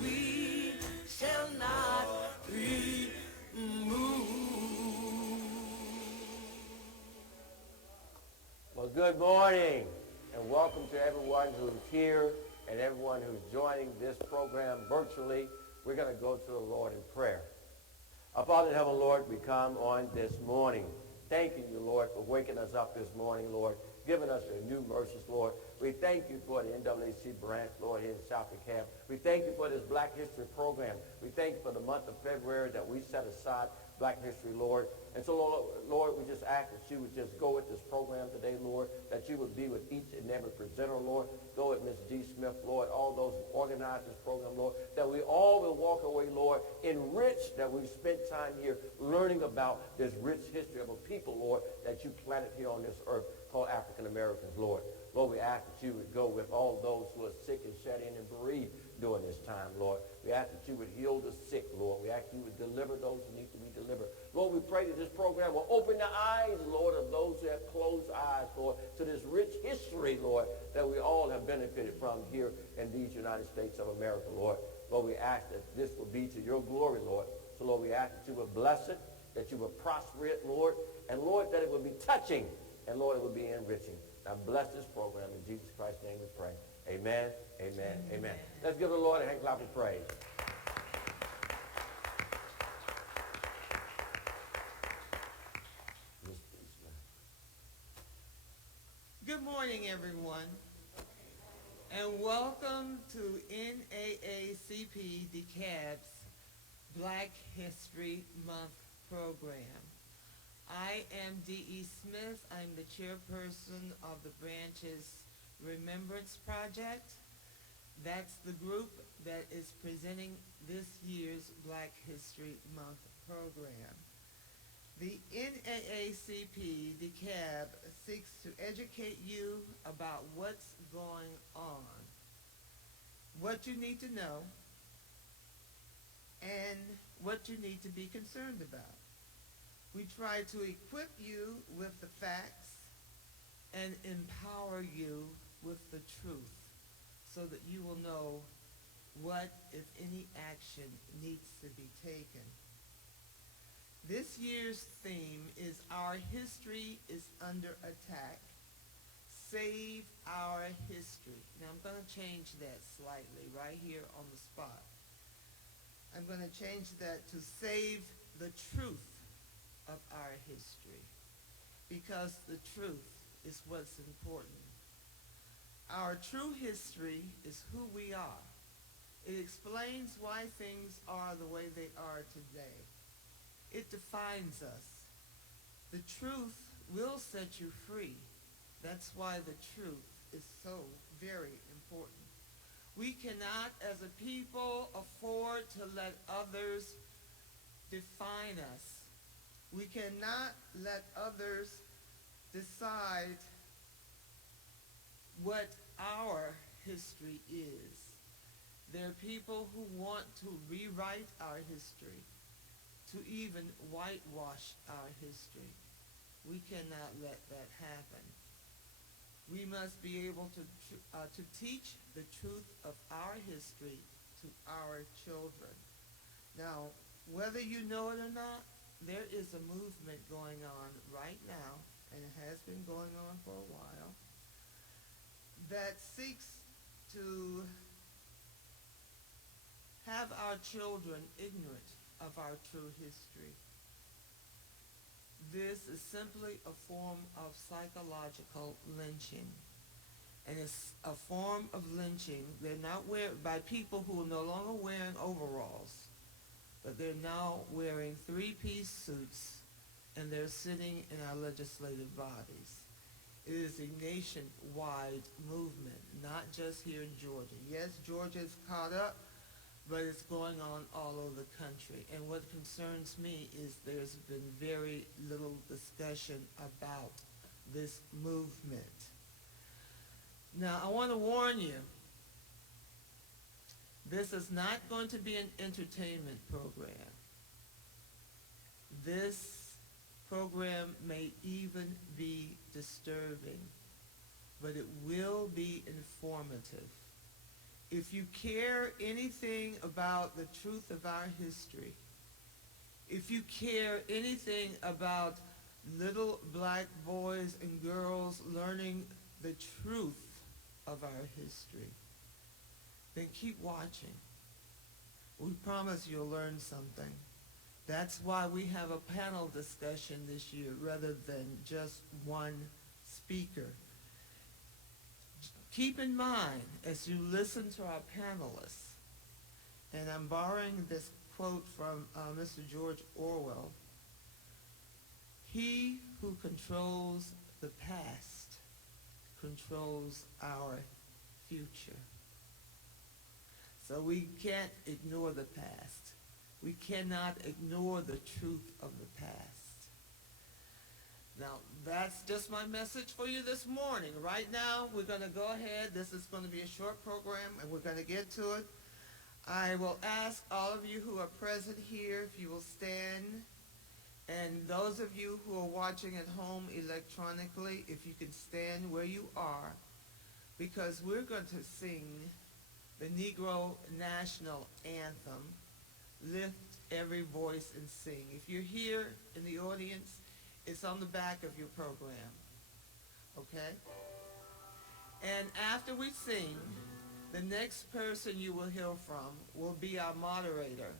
We shall not be moved. Well, good morning, and welcome to everyone who's here and everyone who's joining this program virtually. We're going to go to the Lord in prayer. Our Father in heaven, Lord, we come on this morning, thanking you, Lord, for waking us up this morning, Lord, giving us your new mercies, Lord. We thank you for the NAACP branch, Lord, here in South DeKalb. We thank you for this Black History program. We thank you for the month of February that we set aside Black History, Lord. And so, Lord, we just ask that you would just go with this program today, Lord, that you would be with each and every presenter, Lord. Go with Ms. G. Smith, Lord, all those who organized this program, Lord, that we all will walk away, Lord, enriched, that we've spent time here learning about this rich history of a people, Lord, that you planted here on this earth called African Americans, Lord. Lord, we ask that you would go with all those who are sick and shut in and bereaved during this time, Lord. We ask that you would heal the sick, Lord. We ask you would deliver those who need to be delivered. Lord, we pray that this program will open the eyes, Lord, of those who have closed eyes, Lord, to this rich history, Lord, that we all have benefited from here in these United States of America, Lord. Lord, we ask that this will be to your glory, Lord. So, Lord, we ask that you would bless it, that you would prosper it, Lord, and, Lord, that it would be touching, and, Lord, it would be enriching. Now, bless this program. In Jesus Christ's name we pray. Amen, amen, amen. Let's give the Lord a hand clap of praise. Good morning, everyone, and welcome to NAACP DeKalb's Black History Month program. I am D.E. Smith. I'm the chairperson of the branch's Remembrance Project. That's the group that is presenting this year's Black History Month program. The NAACP DeKalb seeks to educate you about what's going on, what you need to know, and what you need to be concerned about. We try to equip you with the facts and empower you with the truth so that you will know what, if any, action needs to be taken. This year's theme is Our History is Under Attack. Save Our History. Now I'm going to change that slightly right here on the spot. I'm going to change that to Save the Truth of our history, because the truth is what's important. Our true history is who we are. It explains why things are the way they are today. It defines us. The truth will set you free. That's why the truth is so very important. We cannot, as a people, afford to let others define us. We cannot let others decide what our history is. There are people who want to rewrite our history, to even whitewash our history. We cannot let that happen. We must be able to teach the truth of our history to our children. Now, whether you know it or not, there is a movement going on right now, and it has been going on for a while, that seeks to have our children ignorant of our true history. This is simply a form of psychological lynching. And it's a form of lynching. They're not by people who are no longer wearing overalls, but they're now wearing three-piece suits, and they're sitting in our legislative bodies. It is a nationwide movement, not just here in Georgia. Yes, Georgia's caught up, but it's going on all over the country. And what concerns me is there's been very little discussion about this movement. Now, I want to warn you, this is not going to be an entertainment program. This program may even be disturbing, but it will be informative. If you care anything about the truth of our history, if you care anything about little black boys and girls learning the truth of our history, then keep watching. We promise you'll learn something. That's why we have a panel discussion this year rather than just one speaker. Keep in mind as you listen to our panelists, and I'm borrowing this quote from Mr. George Orwell, he who controls the past controls our future. So we can't ignore the past. We cannot ignore the truth of the past. Now, that's just my message for you this morning. Right now, we're going to go ahead. This is going to be a short program, and we're going to get to it. I will ask all of you who are present here if you will stand, and those of you who are watching at home electronically, if you can stand where you are, because we're going to sing the Negro National Anthem, Lift Every Voice and Sing. If you're here in the audience, it's on the back of your program, okay? And after we sing, the next person you will hear from will be our moderator,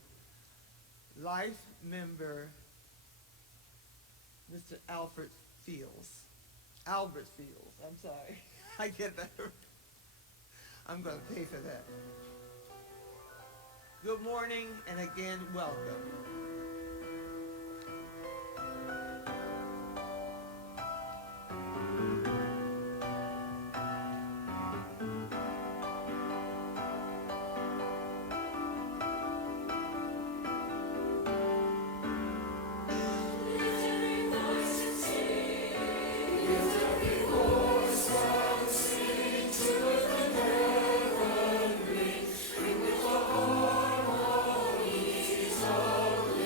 life member, Mr. Albert Fields, I'm sorry. I get that. I'm going to pay for that. Good morning, and again, welcome. With the harmonies of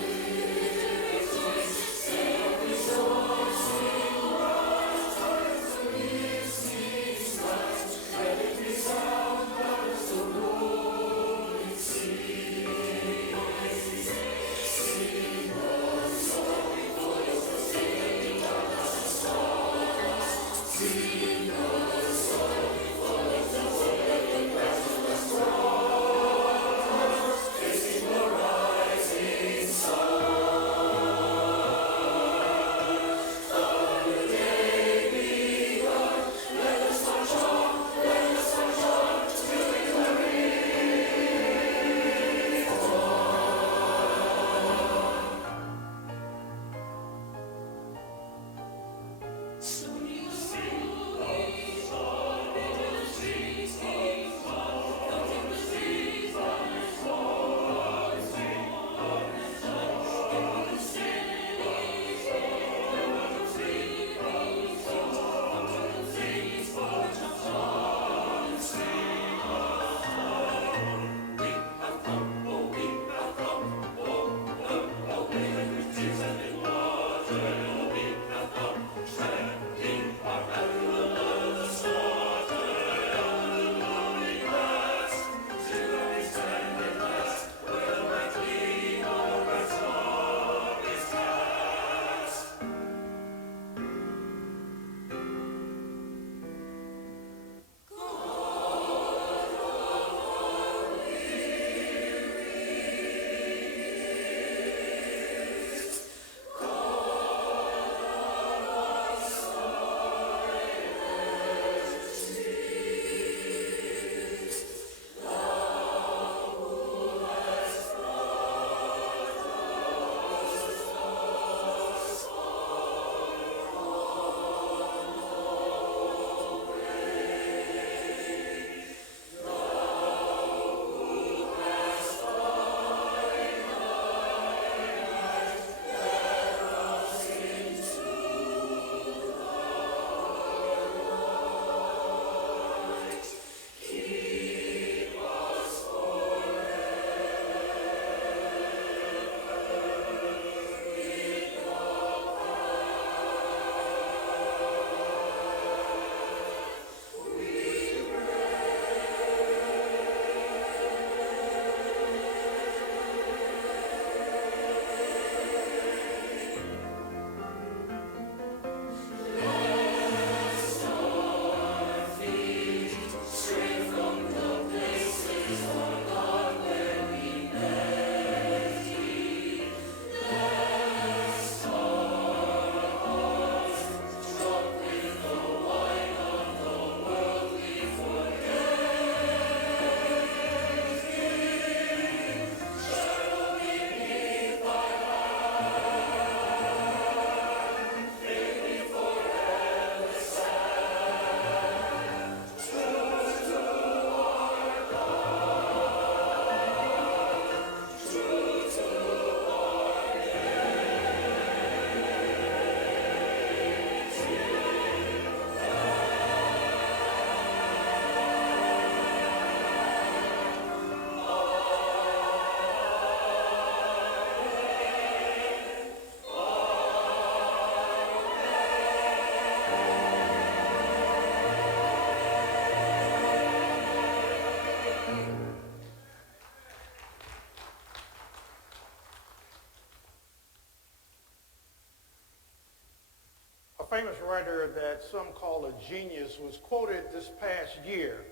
famous writer that some call a genius was quoted this past year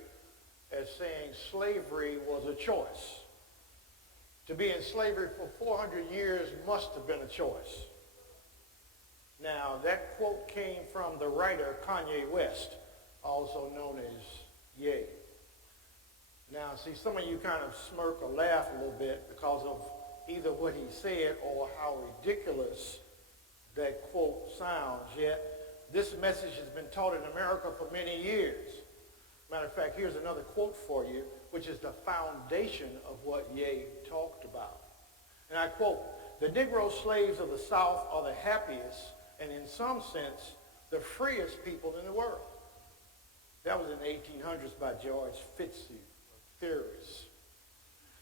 as saying slavery was a choice. To be in slavery for 400 years must have been a choice. Now, that quote came from the writer Kanye West, also known as Ye. Now, see, some of you kind of smirk or laugh a little bit because of either what he said or how ridiculous that quote sounds. Yet, this message has been taught in America for many years. Matter of fact, here's another quote for you, which is the foundation of what Ye talked about. And I quote, "The Negro slaves of the South are the happiest and in some sense the freest people in the world." That was in the 1800s by George Fitzhugh, a theorist.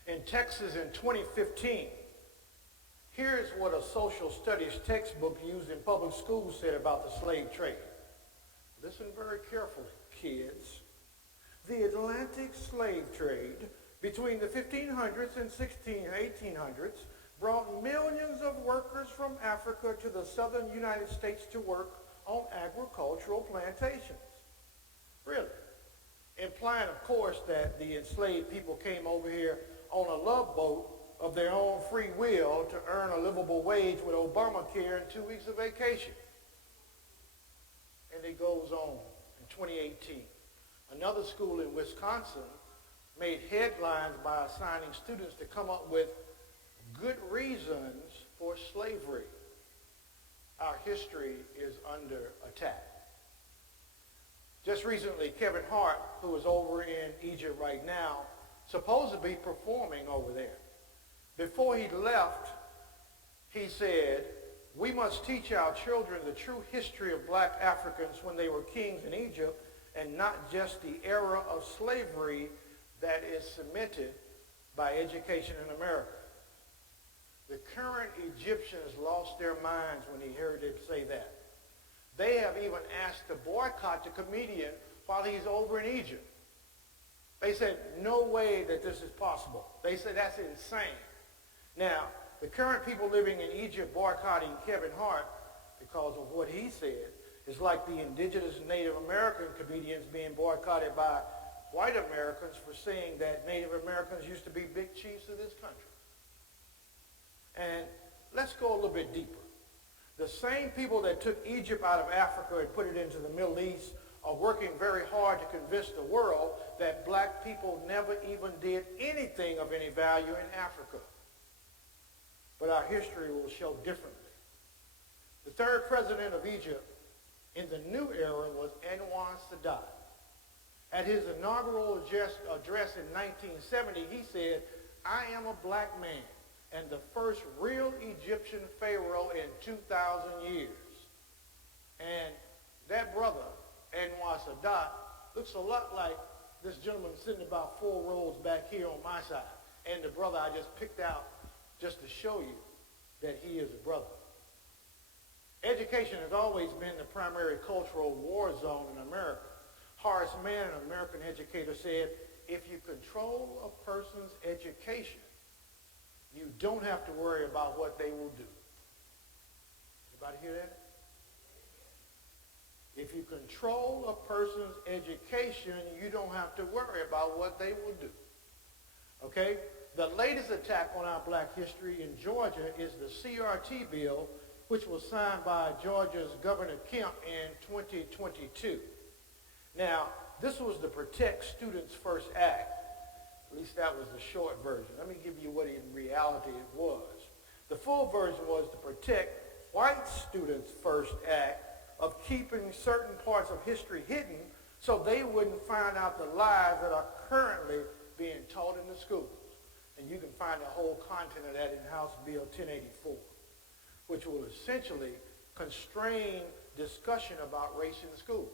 In Texas in 2015, here's what a social studies textbook used in public schools said about the slave trade. Listen very carefully, kids. "The Atlantic slave trade between the 1500s and 1800s brought millions of workers from Africa to the southern United States to work on agricultural plantations." Really? Implying, of course, that the enslaved people came over here on a love boat of their own free will to earn a livable wage with Obamacare and 2 weeks of vacation. And it goes on. In 2018, another school in Wisconsin made headlines by assigning students to come up with good reasons for slavery. Our history is under attack. Just recently, Kevin Hart, who is over in Egypt right now, supposed to be performing over there. Before he left, he said, "We must teach our children the true history of black Africans when they were kings in Egypt and not just the era of slavery that is cemented by education in America." The current Egyptians lost their minds when he heard him say that. They have even asked to boycott the comedian while he's over in Egypt. They said, "No way that this is possible." They said, "That's insane." Now, the current people living in Egypt boycotting Kevin Hart because of what he said is like the indigenous Native American comedians being boycotted by white Americans for saying that Native Americans used to be big chiefs of this country. And let's go a little bit deeper. The same people that took Egypt out of Africa and put it into the Middle East are working very hard to convince the world that black people never even did anything of any value in Africa. But our history will show differently. The third president of Egypt in the new era was Anwar Sadat. At his inaugural address in 1970, he said, "I am a black man and the first real Egyptian pharaoh in 2,000 years. And that brother, Anwar Sadat, looks a lot like this gentleman sitting about 4 rows back here on my side, and the brother I just picked out just to show you that he is a brother. Education has always been the primary cultural war zone in America. Horace Mann, an American educator, said, "If you control a person's education, you don't have to worry about what they will do." Anybody hear that? If you control a person's education, you don't have to worry about what they will do. Okay? The latest attack on our black history in Georgia is the CRT bill, which was signed by Georgia's Governor Kemp in 2022. Now, this was the Protect Students First Act. At least that was the short version. Let me give you what in reality it was. The full version was the Protect White Students First Act of keeping certain parts of history hidden so they wouldn't find out the lies that are currently being taught in the schools. And you can find the whole content of that in House Bill 1084, which will essentially constrain discussion about race in schools.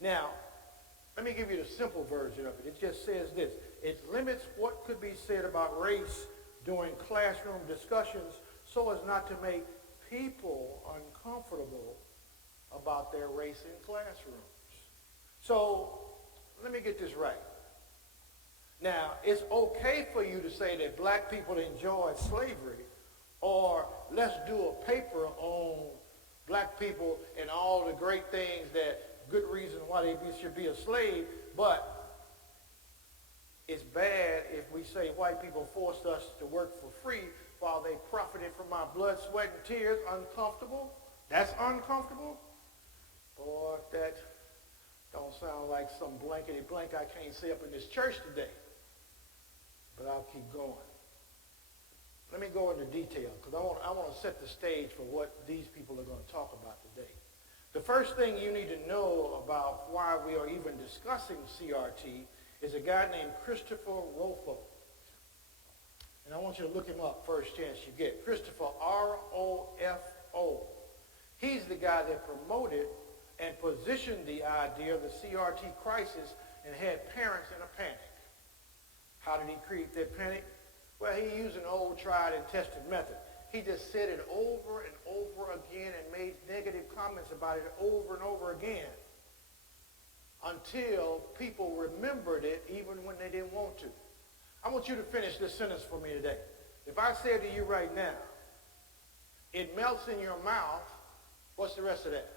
Now, let me give you the simple version of it. It just says this. It limits what could be said about race during classroom discussions so as not to make people uncomfortable about their race in classrooms. So, let me get this right. Now, it's okay for you to say that black people enjoyed slavery, or let's do a paper on black people and all the great things that good reason why they should be a slave, but it's bad if we say white people forced us to work for free while they profited from our blood, sweat, and tears. Uncomfortable? That's uncomfortable? Boy, that don't sound like some blankety blank I can't say up in this church today. But I'll keep going. Let me go into detail because I want to set the stage for what these people are going to talk about today. The first thing you need to know about why we are even discussing CRT is a guy named Christopher Rofo. And I want you to look him up first chance you get. Christopher, R-O-F-O. He's the guy that promoted and positioned the idea of the CRT crisis and had parents in a panic. How did he create that panic? Well, he used an old tried and tested method. He just said it over and over again and made negative comments about it over and over again until people remembered it even when they didn't want to. I want you to finish this sentence for me today. If I say to you right now, it melts in your mouth, what's the rest of that?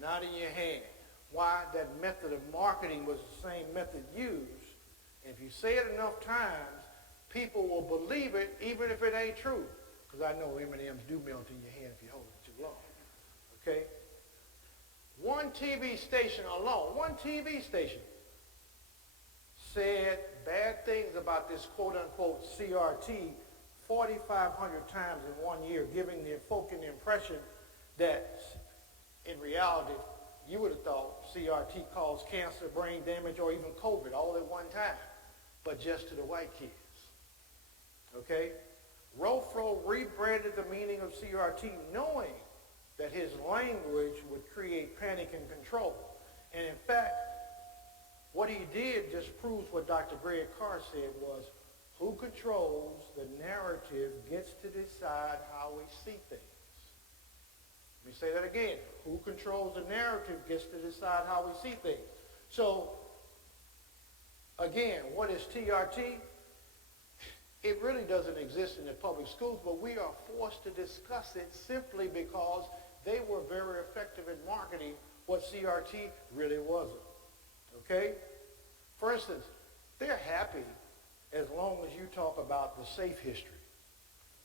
Not in your hand. Why? That method of marketing was the same method used. And if you say it enough times, people will believe it even if it ain't true. Because I know M&Ms do melt in your hand if you hold it too long. Okay? One TV station alone, one TV station, said bad things about this quote-unquote CRT 4,500 times in 1 year, giving the folk the impression that in reality, you would have thought CRT caused cancer, brain damage, or even COVID all at one time, but just to the white kids. Okay? Rofro rebranded the meaning of CRT knowing that his language would create panic and control. And in fact, what he did just proves what Dr. Greg Carr said was, who controls the narrative gets to decide how we see things. Let me say that again. Who controls the narrative gets to decide how we see things. So, again, what is TRT? It really doesn't exist in the public schools, but we are forced to discuss it simply because they were very effective in marketing what CRT really wasn't. Okay? For instance, they're happy as long as you talk about the safe history.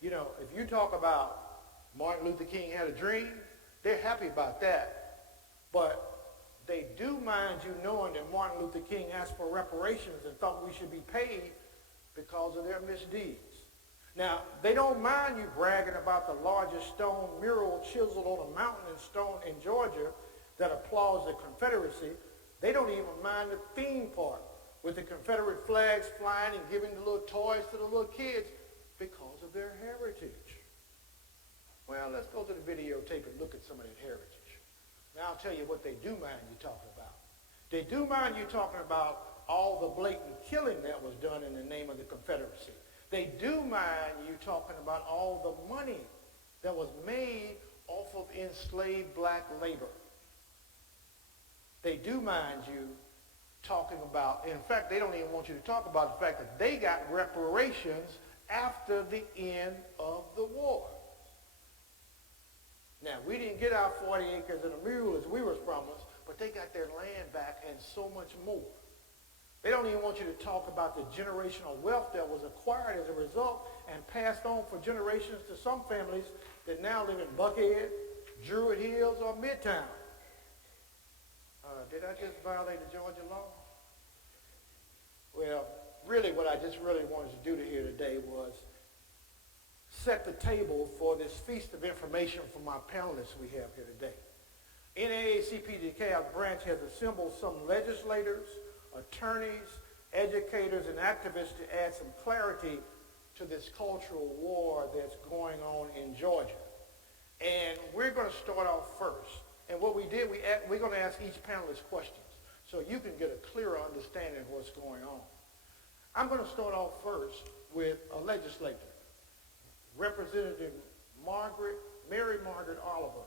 You know, if you talk about Martin Luther King had a dream, they're happy about that. But they do mind you knowing that Martin Luther King asked for reparations and thought we should be paid because of their misdeeds. Now, they don't mind you bragging about the largest stone mural chiseled on a mountain in Georgia that applauds the Confederacy. They don't even mind the theme park with the Confederate flags flying and giving the little toys to the little kids because of their heritage. Well, let's go to the videotape and look at some of that heritage. Now, I'll tell you what they do mind you talking about. They do mind you talking about all the blatant killing that was done in the name of the Confederacy. They do mind you talking about all the money that was made off of enslaved black labor. They do mind you talking about, in fact, they don't even want you to talk about the fact that they got reparations after the end of the war. Now, we didn't get our 40 acres and a mule as we were promised, but they got their land back and so much more. They don't even want you to talk about the generational wealth that was acquired as a result and passed on for generations to some families that now live in Buckhead, Druid Hills, or Midtown. Did I just violate the Georgia law? Well, really what I just really wanted to do here today was set the table for this feast of information from our panelists we have here today. NAACP DeKalb Branch has assembled some legislators, attorneys, educators, and activists to add some clarity to this cultural war that's going on in Georgia. And we're going to start off first. And what we did, we're going to ask each panelist questions so you can get a clearer understanding of what's going on. I'm going to start off first with a legislator, Representative Mary Margaret Oliver.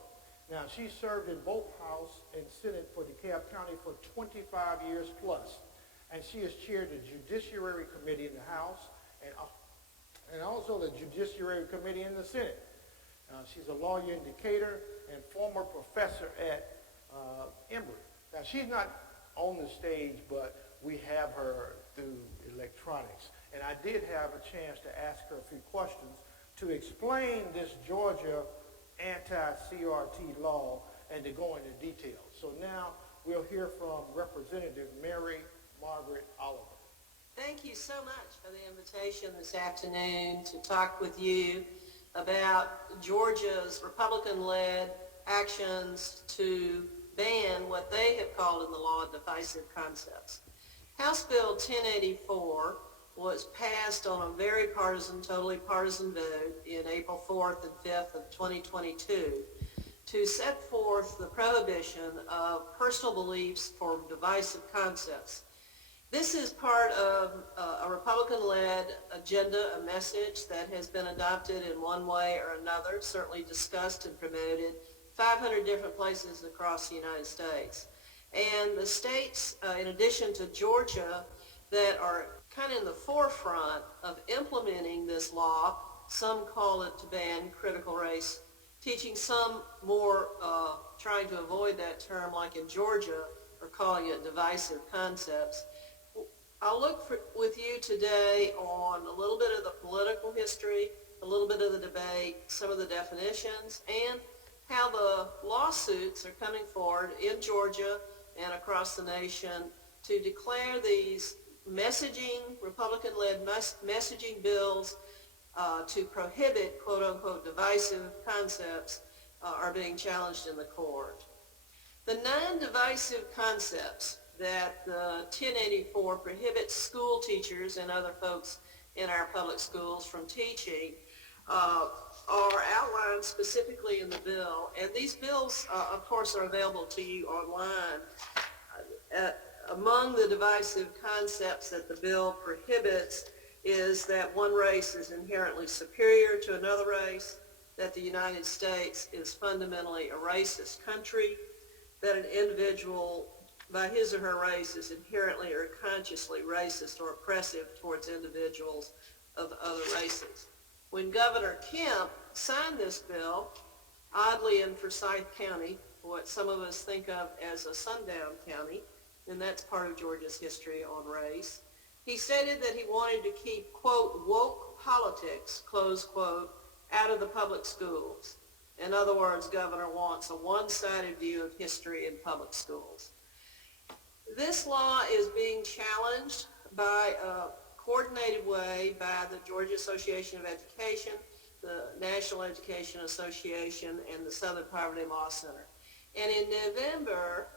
Now, she served in both House and Senate for DeKalb County for 25 years plus. And she has chaired the Judiciary Committee in the House and also the Judiciary Committee in the Senate. She's a lawyer in Decatur and former professor at Emory. Now, she's not on the stage, but we have her through electronics. And I did have a chance to ask her a few questions to explain this Georgia anti-CRT law and to go into details. So now we'll hear from Representative Mary Margaret Oliver. Thank you so much for the invitation this afternoon to talk with you about Georgia's Republican-led actions to ban what they have called in the law divisive concepts. House Bill 1084 was passed on a very partisan, totally partisan vote in April 4th and 5th of 2022 to set forth the prohibition of personal beliefs for divisive concepts. This is part of a Republican-led agenda, a message that has been adopted in one way or another, certainly discussed and promoted 500 different places across the United States. And the states, in addition to Georgia, that are kind of in the forefront of implementing this law, some call it to ban critical race teaching, some more trying to avoid that term, like in Georgia, are calling it divisive concepts. I'll look with you today on a little bit of the political history, a little bit of the debate, some of the definitions, and how the lawsuits are coming forward in Georgia and across the nation to declare these messaging, Republican-led messaging bills to prohibit quote-unquote divisive concepts are being challenged in the court. The non-divisive concepts that the 1084 prohibits school teachers and other folks in our public schools from teaching are outlined specifically in the bill. And these bills, of course, are available to you online. Among the divisive concepts that the bill prohibits is that one race is inherently superior to another race, that the United States is fundamentally a racist country, that an individual by his or her race is inherently or consciously racist or oppressive towards individuals of other races. When Governor Kemp signed this bill, oddly in Forsyth County, what some of us think of as a sundown county, and that's part of Georgia's history on race, he stated that he wanted to keep, quote, woke politics, close quote, out of the public schools. In other words, Governor wants a one-sided view of history in public schools. This law is being challenged by a coordinated way by the Georgia Association of Education, the National Education Association, and the Southern Poverty Law Center. And in November,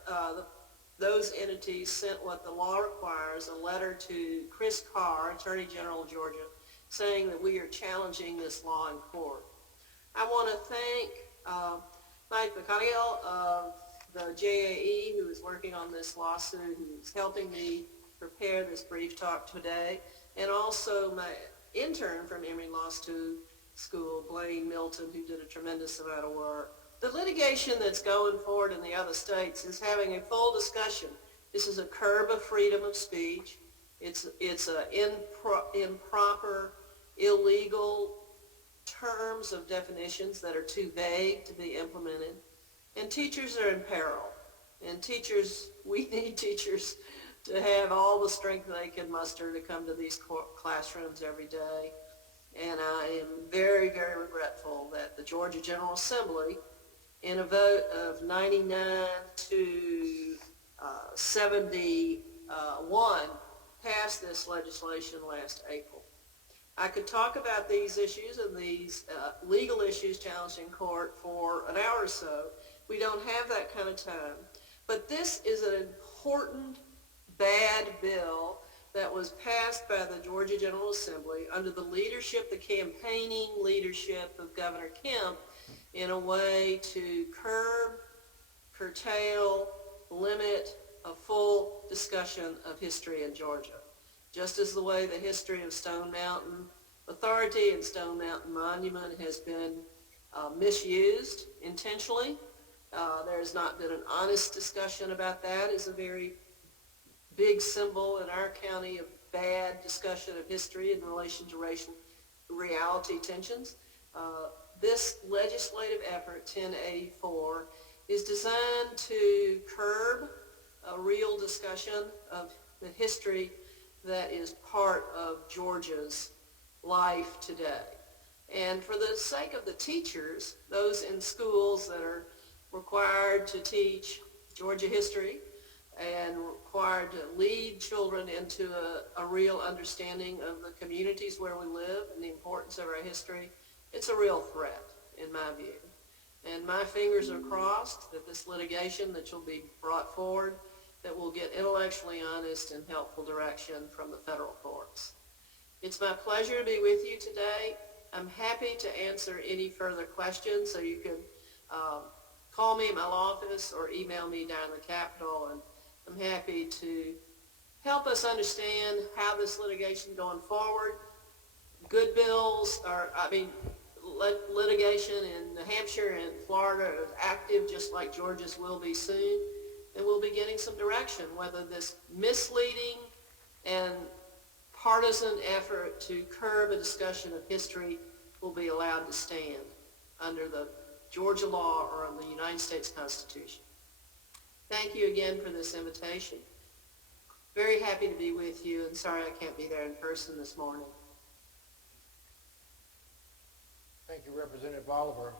those entities sent what the law requires, a letter to Chris Carr, Attorney General of Georgia, saying that we are challenging this law in court. I want to thank Mike McConnell of the JAE, who is working on this lawsuit, who is helping me prepare this brief talk today, and also my intern from Emory Law School, Blaine Milton, who did a tremendous amount of work. The litigation that's going forward in the other states is having a full discussion. This is a curb of freedom of speech. It's an improper, illegal terms of definitions that are too vague to be implemented. And teachers are in peril. And teachers, we need teachers to have all the strength they can muster to come to these classrooms every day. And I am very, very regretful that the Georgia General Assembly, in a vote of 99 to 71, passed this legislation last April. I could talk about these issues and these legal issues challenged in court for an hour or so. We don't have that kind of time. But this is an important, bad bill that was passed by the Georgia General Assembly under the leadership, the campaigning leadership of Governor Kemp, in a way to curb, curtail, limit a full discussion of history in Georgia. Just as the way the history of Stone Mountain Authority and Stone Mountain Monument has been misused intentionally. There has not been an honest discussion about that. It's a very big symbol in our county of bad discussion of history in relation to racial reality tensions. this legislative effort, 1084, is designed to curb a real discussion of the history that is part of Georgia's life today. And for the sake of the teachers, those in schools that are required to teach Georgia history and required to lead children into a real understanding of the communities where we live and the importance of our history, it's a real threat in my view. And my fingers are crossed that this litigation that will be brought forward, that will get intellectually honest and helpful direction from the federal courts. It's my pleasure to be with you today. I'm happy to answer any further questions, so you can call me at my law office or email me down in the Capitol, and I'm happy to help us understand how this litigation going forward. Good bills litigation in New Hampshire and Florida is active, just like Georgia's will be soon, and we'll be getting some direction whether this misleading and partisan effort to curb a discussion of history will be allowed to stand under the Georgia law or on the United States Constitution. Thank you again for this invitation. Very happy to be with you, and sorry I can't be there in person this morning. Thank you, Representative Oliver.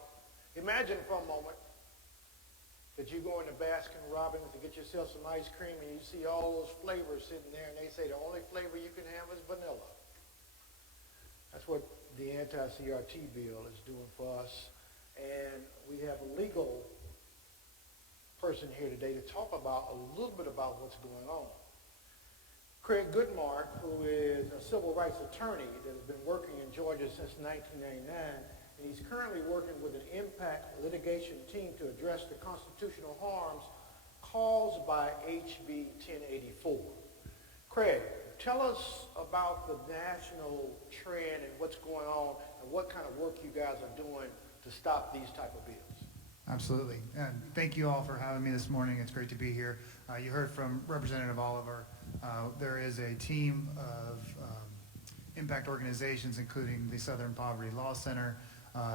Imagine for a moment that you go into Baskin Robbins to get yourself some ice cream and you see all those flavors sitting there and they say the only flavor you can have is vanilla. That's what the anti-CRT bill is doing for us. And we have a legal person here today to talk about a little bit about what's going on. Craig Goodmark, who is a civil rights attorney that has been working in Georgia since 1999, and he's currently working with an impact litigation team to address the constitutional harms caused by HB 1084. Craig, tell us about the national trend and what's going on and what kind of work you guys are doing to stop these type of bills. Absolutely. And thank you all for having me this morning. It's great to be here. You heard from Representative Oliver. There is a team of impact organizations, including the Southern Poverty Law Center,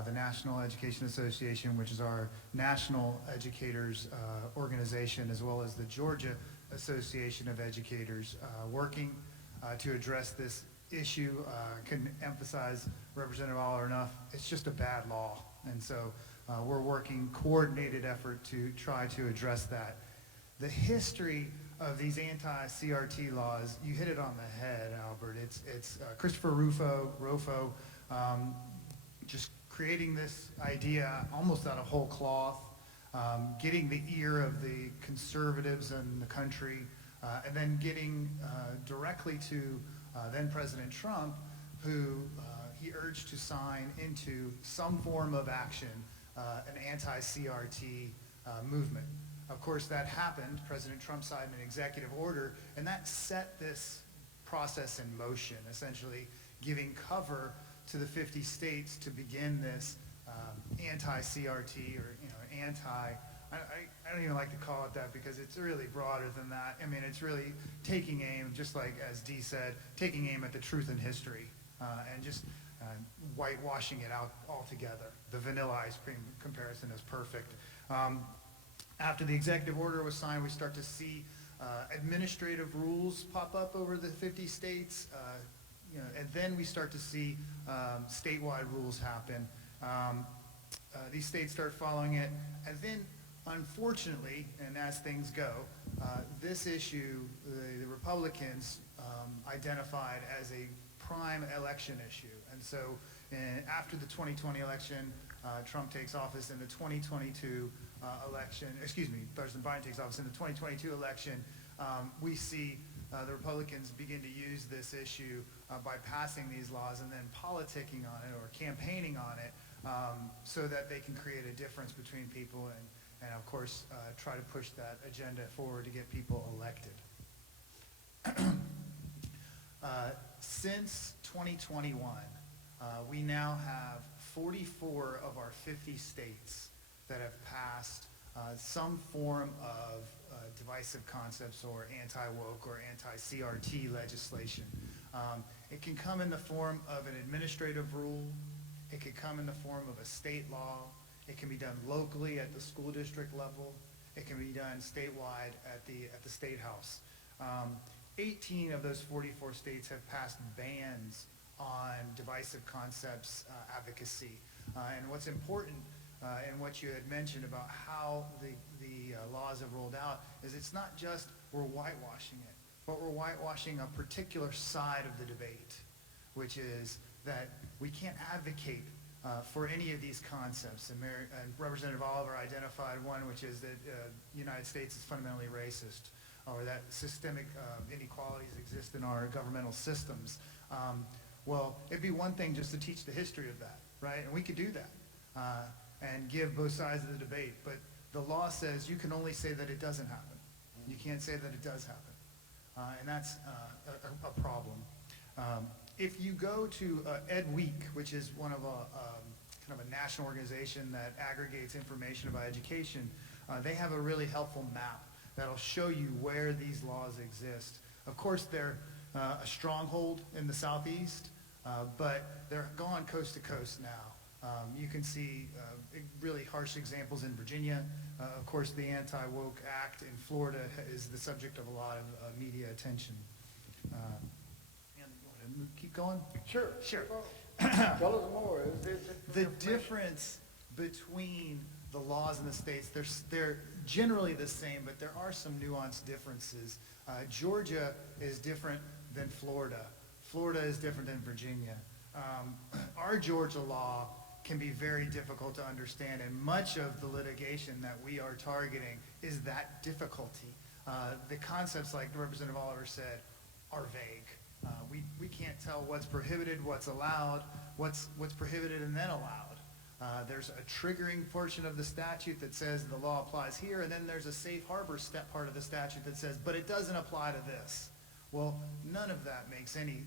the National Education Association, which is our national educators organization, as well as the Georgia Association of Educators, working to address this issue. Couldn't emphasize Representative Oliver enough. It's just a bad law. And so we're working coordinated effort to try to address that. The history of these anti-CRT laws, you hit it on the head, Albert. It's Christopher Rufo, just creating this idea almost out of whole cloth, getting the ear of the conservatives in the country, and then getting directly to then President Trump, who he urged to sign into some form of action an anti-CRT movement. Of course, that happened. President Trump signed an executive order, and that set this process in motion, essentially giving cover to the 50 states to begin this anti-CRT or I don't even like to call it that because it's really broader than that. I mean, it's really taking aim, just like as Dee said, taking aim at the truth in history and just whitewashing it out altogether. The vanilla ice cream comparison is perfect. After the executive order was signed, we start to see administrative rules pop up over the 50 states, and then we start to see statewide rules happen. These states start following it, and then unfortunately, and as things go, this issue, the Republicans identified as a prime election issue. And so after the 2020 election, Trump takes office in the 2022 election, President Biden takes office in the 2022 election, we see the Republicans begin to use this issue by passing these laws and then politicking on it or campaigning on it so that they can create a difference between people and of course, try to push that agenda forward to get people elected. Since 2021, we now have 44 of our 50 states that have passed some form of divisive concepts or anti-woke or anti-CRT legislation. It can come in the form of an administrative rule. It could come in the form of a state law. It can be done locally at the school district level. It can be done statewide at the state house. 18 of those 44 states have passed bans on divisive concepts advocacy. And what's important and what you had mentioned about how the laws have rolled out is it's not just we're whitewashing it, but we're whitewashing a particular side of the debate, which is that we can't advocate for any of these concepts. And Representative Oliver identified one, which is that the United States is fundamentally racist, or that systemic inequalities exist in our governmental systems. Well, it'd be one thing just to teach the history of that, right? And we could do that and give both sides of the debate. But the law says you can only say that it doesn't happen. You can't say that it does happen. And that's a problem. If you go to Ed Week, which is one of kind of a national organization that aggregates information about education, they have a really helpful map that'll show you where these laws exist. Of course, they're a stronghold in the Southeast, but they're gone coast to coast now. You can see really harsh examples in Virginia. Of course, the Anti-Woke Act in Florida is the subject of a lot of media attention. Keep going? Sure. Sure. Tell us more. The difference between the laws in the states, they're generally the same, but there are some nuanced differences. Georgia is different than Florida. Florida is different than Virginia. Our Georgia law can be very difficult to understand, and much of the litigation that we are targeting is that difficulty. The concepts, like Representative Oliver said, are vague. We can't tell what's prohibited, what's allowed, what's prohibited and then allowed. There's a triggering portion of the statute that says the law applies here, and then there's a safe harbor step part of the statute that says, but it doesn't apply to this. Well, none of that makes any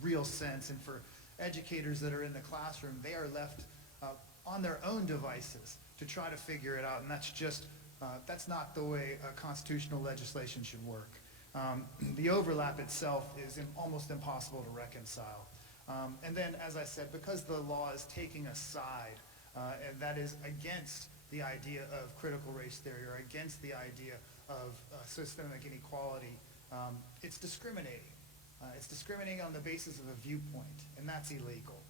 real sense, and for educators that are in the classroom, they are left on their own devices to try to figure it out, and that's not the way constitutional legislation should work. The overlap itself is almost impossible to reconcile. And then, as I said, because the law is taking a side, and that is against the idea of critical race theory or against the idea of systemic inequality, it's discriminating. It's discriminating on the basis of a viewpoint, and that's illegal.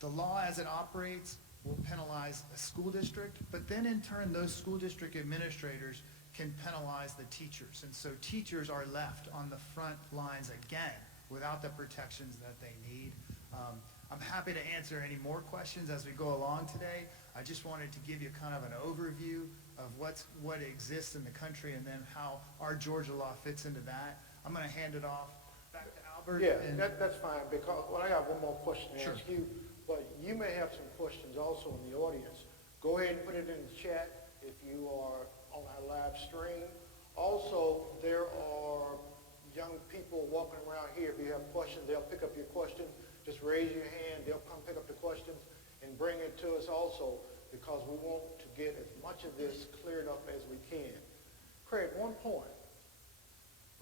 The law as it operates will penalize a school district, but then in turn those school district administrators can penalize the teachers. And so teachers are left on the front lines again without the protections that they need. I'm happy to answer any more questions as we go along today. I just wanted to give you kind of an overview of what exists in the country and then how our Georgia law fits into that. I'm going to hand it off back to Albert. Yeah, that's fine, because I got one more question to Sure. ask you, but you may have some questions also in the audience. Go ahead and put it in the chat if you are on our live stream. Also, there are young people walking around here. If you have questions, they'll pick up your question. Just raise your hand. They'll come pick up the questions and bring it to us also, because we want to get as much of this cleared up as we can. Craig, one point.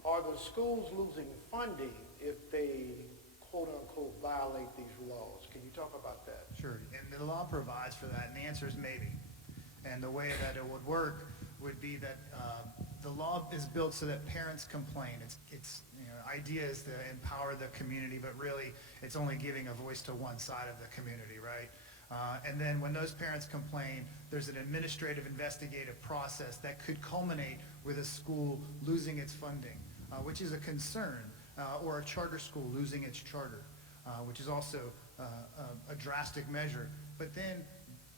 Are the schools losing funding if they, quote-unquote, violate these laws? Can you talk about that? Sure, and the law provides for that, and the answer is maybe. And the way that it would work would be that the law is built so that parents complain. Its idea is to empower the community, but really it's only giving a voice to one side of the community, right? And then when those parents complain, there's an administrative investigative process that could culminate with a school losing its funding, which is a concern, or a charter school losing its charter, which is also a drastic measure. But then,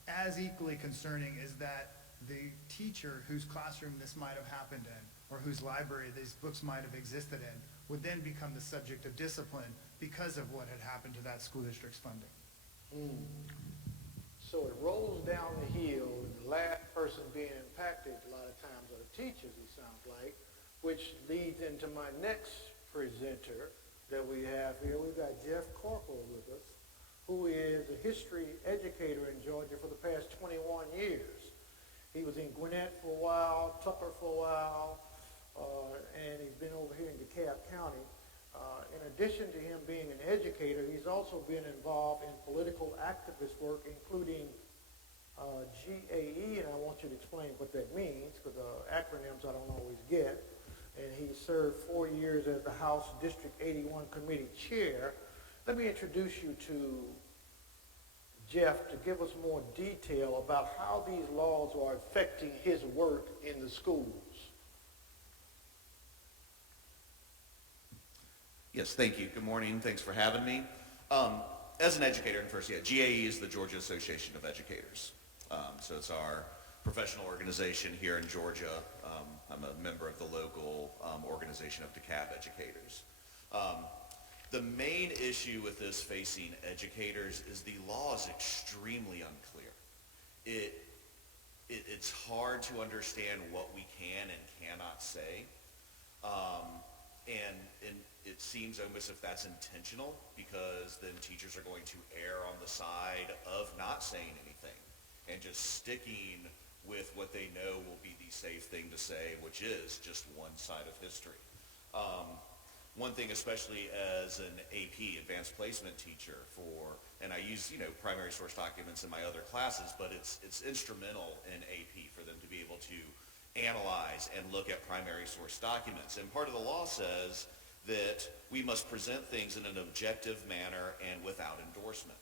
as equally concerning is that the teacher whose classroom this might have happened in, or whose library these books might have existed in, would then become the subject of discipline because of what had happened to that school district's funding. So it rolls down the hill, and the last person being impacted a lot of times are the teachers, it sounds like, which leads into my next presenter that we have here. We've got Jeff Corporal with us, who is a history educator in Georgia for the past 21 years. He was in Gwinnett for a while, Tupper for a while, and he's been over here in DeKalb County. In addition to him being an educator, he's also been involved in political activist work, including GAE, and I want you to explain what that means, because acronyms I don't always get. And he served 4 years as the House District 81 Committee Chair. Let me introduce you to Jeff to give us more detail about how these laws are affecting his work in the schools. Yes, thank you. Good morning. Thanks for having me. As an educator, and first, GAE is the Georgia Association of Educators. So it's our professional organization here in Georgia. I'm a member of the local organization of DeKalb Educators. The main issue with this facing educators is the law is extremely unclear. It's hard to understand what we can and cannot say. And it seems almost if that's intentional, because then teachers are going to err on the side of not saying anything and just sticking with what they know will be the safe thing to say, which is just one side of history. One thing, especially as an AP, advanced placement teacher and I use, primary source documents in my other classes, but it's instrumental in AP for them to be able to analyze and look at primary source documents. And part of the law says that we must present things in an objective manner and without endorsement.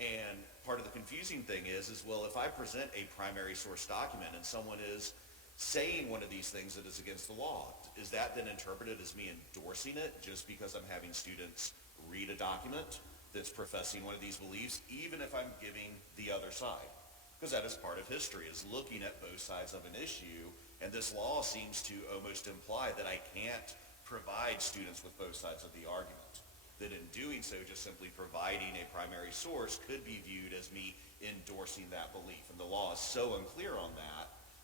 And part of the confusing thing is well, if I present a primary source document and someone is saying one of these things that is against the law, is that then interpreted as me endorsing it just because I'm having students read a document that's professing one of these beliefs, even if I'm giving the other side? Because that is part of history, is looking at both sides of an issue, and this law seems to almost imply that I can't provide students with both sides of the argument. That in doing so, just simply providing a primary source could be viewed as me endorsing that belief. And the law is so unclear on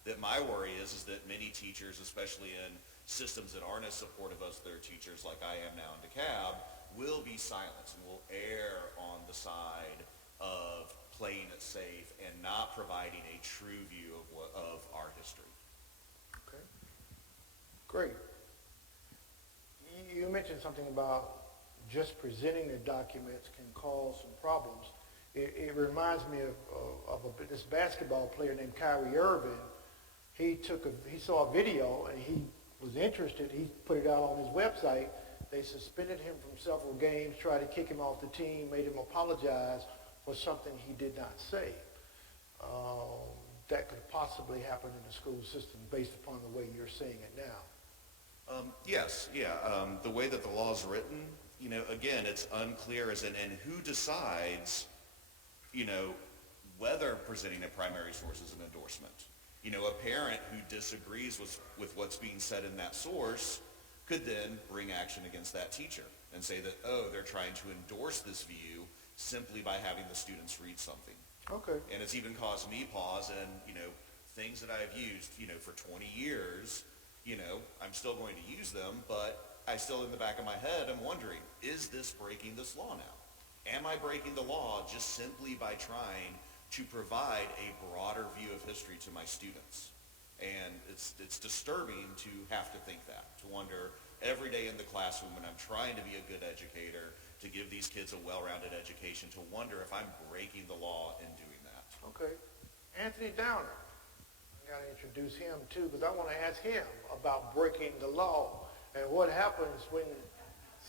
that my worry is that many teachers, especially in systems that aren't as supportive as their teachers like I am now in DeKalb, will be silenced and will err on the side of playing it safe and not providing a true view of our history. Okay, great. You mentioned something about just presenting the documents can cause some problems. It reminds me of this basketball player named Kyrie Irving. He saw a video and he was interested. He put it out on his website. They suspended him from several games, tried to kick him off the team, made him apologize for something he did not say. That could possibly happen in the school system based upon the way you're saying it now. Yes, yeah. The way that the law is written, again, it's unclear as in who decides, whether presenting a primary source is an endorsement. A parent who disagrees with what's being said in that source could then bring action against that teacher and say that, they're trying to endorse this view simply by having the students read something. Okay. And it's even caused me pause and, things that I've used, for 20 years, I'm still going to use them, but I still in the back of my head am wondering, is this breaking this law now? Am I breaking the law just simply by trying to provide a broader view of history to my students? And it's disturbing to have to think that, to wonder every day in the classroom when I'm trying to be a good educator, to give these kids a well-rounded education, to wonder if I'm breaking the law in doing that. Okay. Anthony Downer. I got to introduce him too, because I want to ask him about breaking the law and what happens when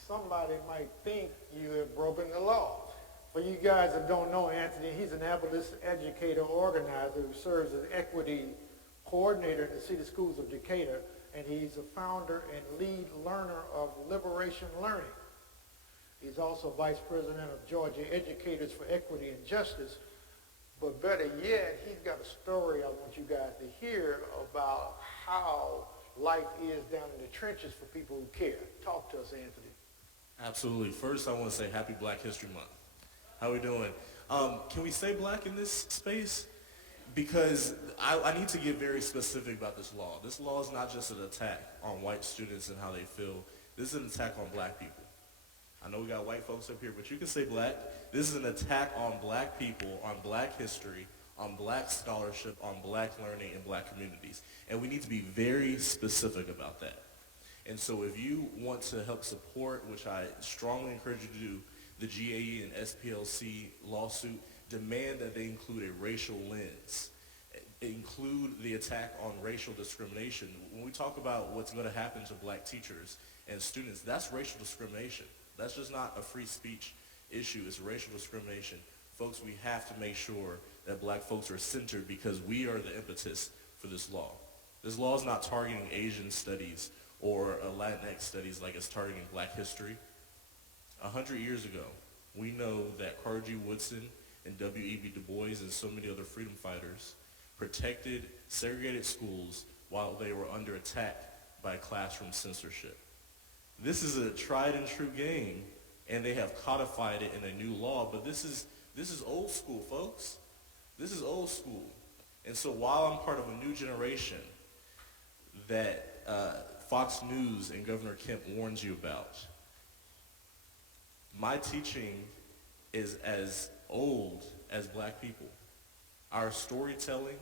somebody might think you have broken the law. For you guys that don't know Anthony, he's an abolitionist educator organizer who serves as equity coordinator in the City Schools of Decatur, and he's a founder and lead learner of Liberation Learning. He's also vice president of Georgia Educators for Equity and Justice. But better yet, he's got a story I want you guys to hear about how life is down in the trenches for people who care. Talk to us, Anthony. Absolutely. First, I want to say Happy Black History Month. How we doing? Can we say black in this space? Because I need to get very specific about this law. This law is not just an attack on white students and how they feel. This is an attack on black people. I know we got white folks up here, but you can say black. This is an attack on black people, on black history, on black scholarship, on black learning in black communities. And we need to be very specific about that. And so if you want to help support, which I strongly encourage you to do, the GAE and SPLC lawsuit, demand that they include a racial lens. Include the attack on racial discrimination. When we talk about what's going to happen to black teachers and students, that's racial discrimination. That's just not a free speech issue. It's racial discrimination. Folks, we have to make sure that black folks are centered because we are the impetus for this law. This law is not targeting Asian studies or Latinx studies like it's targeting black history. 100 years ago, we know that Carter G. Woodson and W.E.B. Du Bois and so many other freedom fighters protected segregated schools while they were under attack by classroom censorship. This is a tried and true game, and they have codified it in a new law, but this is old school, folks. This is old school. And so while I'm part of a new generation that Fox News and Governor Kemp warns you about, my teaching is as old as black people. Our storytelling,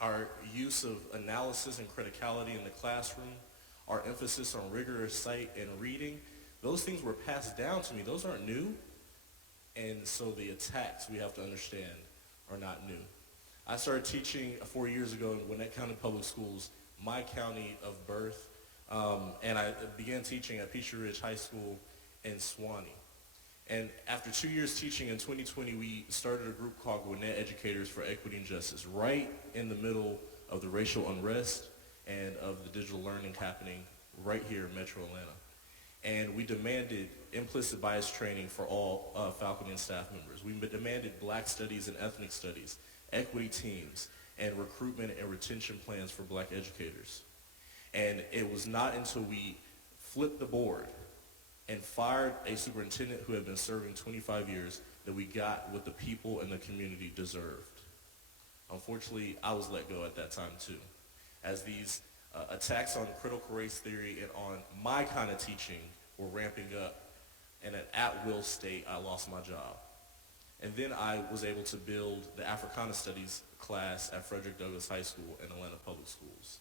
our use of analysis and criticality in the classroom, our emphasis on rigorous sight and reading, those things were passed down to me. Those aren't new. And so the attacks, we have to understand, are not new. I started teaching 4 years ago in Gwinnett County Public Schools, my county of birth, and I began teaching at Peachtree Ridge High School in Suwanee. And after 2 years teaching in 2020, we started a group called Gwinnett Educators for Equity and Justice, right in the middle of the racial unrest and of the digital learning happening right here in Metro Atlanta. And we demanded implicit bias training for all faculty and staff members. We demanded black studies and ethnic studies, equity teams, and recruitment and retention plans for black educators. And it was not until we flipped the board and fired a superintendent who had been serving 25 years that we got what the people and the community deserved. Unfortunately, I was let go at that time too, as these attacks on critical race theory and on my kind of teaching were ramping up. In an at-will state, I lost my job. And then I was able to build the Africana Studies class at Frederick Douglass High School in Atlanta Public Schools.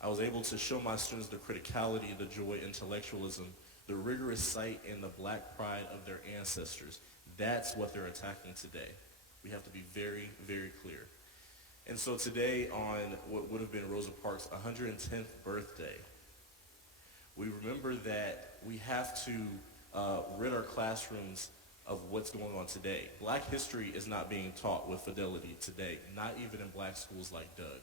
I was able to show my students the criticality, the joy, intellectualism, the rigorous sight, and the black pride of their ancestors. That's what they're attacking today. We have to be very, very clear. And so today, on what would have been Rosa Parks' 110th birthday, we remember that we have to rid our classrooms of what's going on today. Black history is not being taught with fidelity today, not even in black schools like Doug.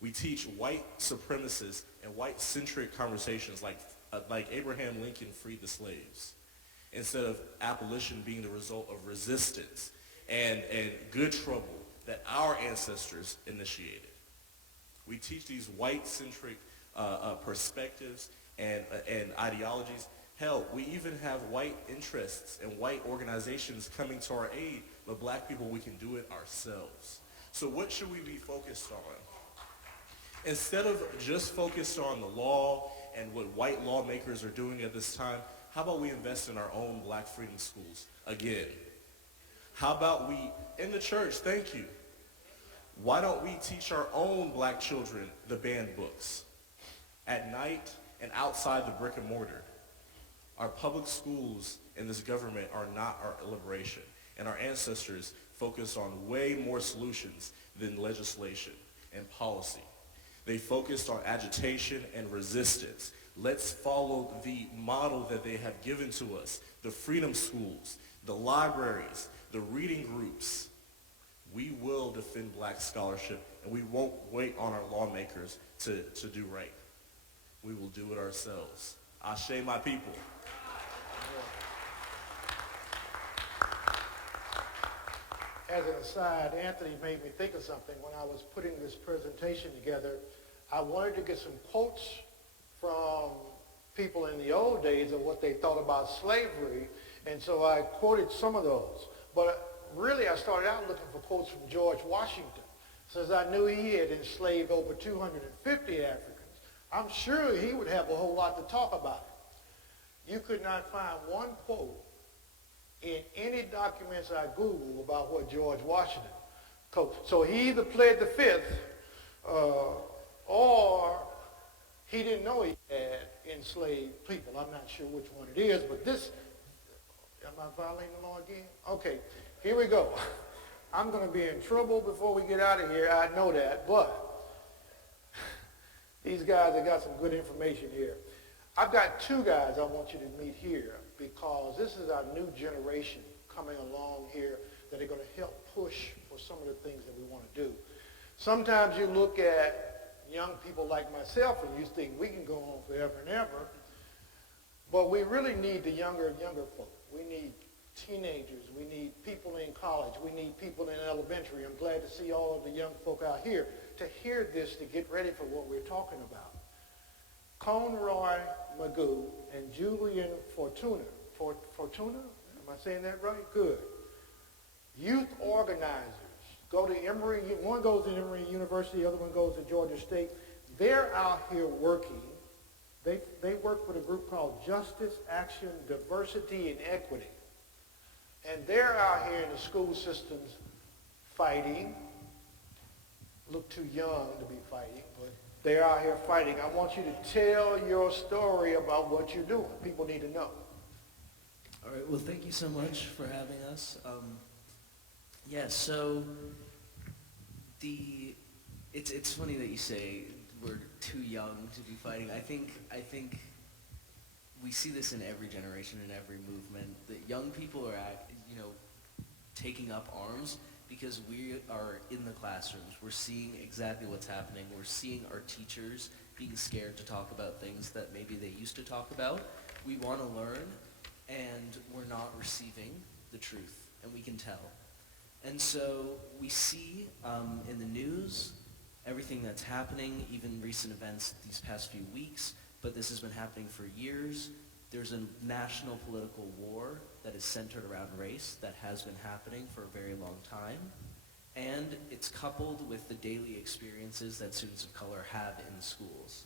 We teach white supremacist and white-centric conversations like Abraham Lincoln freed the slaves, instead of abolition being the result of resistance and good trouble that our ancestors initiated. We teach these white-centric perspectives and ideologies. Hell, we even have white interests and white organizations coming to our aid, but black people, we can do it ourselves. So what should we be focused on? Instead of just focused on the law and what white lawmakers are doing at this time, how about we invest in our own black freedom schools again? How about we, in the church, thank you. Why don't we teach our own black children the banned books at night and outside the brick and mortar? Our public schools in this government are not our liberation, and our ancestors focused on way more solutions than legislation and policy. They focused on agitation and resistance. Let's follow the model that they have given to us, the freedom schools, the libraries, the reading groups. We will defend black scholarship, and we won't wait on our lawmakers to do right. We will do it ourselves. Ashe, my people. As an aside, Anthony made me think of something when I was putting this presentation together. I wanted to get some quotes from people in the old days of what they thought about slavery, and so I quoted some of those. But really, I started out looking for quotes from George Washington, since I knew he had enslaved over 250 Africans. I'm sure he would have a whole lot to talk about it. You could not find one quote in any documents I Googled about what George Washington quote. So he either pled the fifth or He didn't know he had enslaved people. I'm not sure which one it is, but this, am I violating the law again? Okay, here we go. I'm going to be in trouble before we get out of here. I know that, but these guys have got some good information here. I've got two guys I want you to meet here because this is our new generation coming along here that are going to help push for some of the things that we want to do. Sometimes you look at young people like myself and you think we can go on forever and ever, but we really need the younger and younger folk. We need teenagers. We need people in college. We need people in elementary. I'm glad to see all of the young folk out here to hear this, to get ready for what we're talking about. Conroy Magoo and Julian Fortuna. Fortuna? Am I saying that right? Good. Youth organizers. Go to Emory. One goes to Emory University. The other one goes to Georgia State. They're out here working. They work with a group called Justice, Action, Diversity, and Equity. And they're out here in the school systems fighting. Look too young to be fighting, but they're out here fighting. I want you to tell your story about what you're doing. People need to know. All right, well, thank you so much for having us. So it's funny that you say we're too young to be fighting. I think we see this in every generation, in every movement, that young people are taking up arms because we are in the classrooms. We're seeing exactly what's happening. We're seeing our teachers being scared to talk about things that maybe they used to talk about. We want to learn, and we're not receiving the truth, and we can tell. And so we see in the news everything that's happening, even recent events these past few weeks, but this has been happening for years. There's a national political war that is centered around race that has been happening for a very long time, and it's coupled with the daily experiences that students of color have in schools.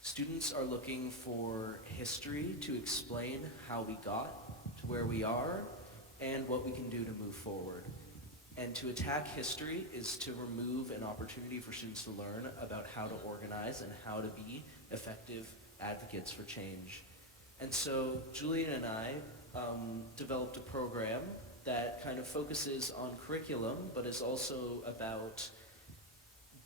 Students are looking for history to explain how we got to where we are and what we can do to move forward. And to attack history is to remove an opportunity for students to learn about how to organize and how to be effective advocates for change. And so Julian and I developed a program that kind of focuses on curriculum, but is also about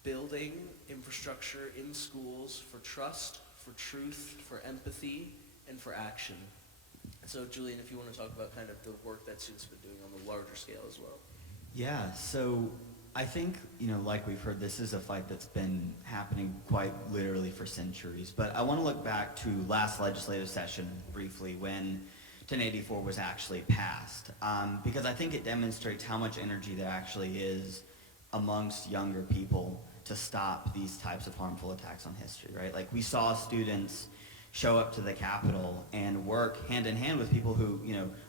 building infrastructure in schools for trust, for truth, for empathy, and for action. So Julian, if you want to talk about kind of the work that students have been doing on the larger scale as well. Yeah, so I think, like we've heard, this is a fight that's been happening quite literally for centuries. But I want to look back to last legislative session briefly when 1084 was actually passed, because I think it demonstrates how much energy there actually is amongst younger people to stop these types of harmful attacks on history, right? Like we saw students show up to the Capitol and work hand in hand with people who,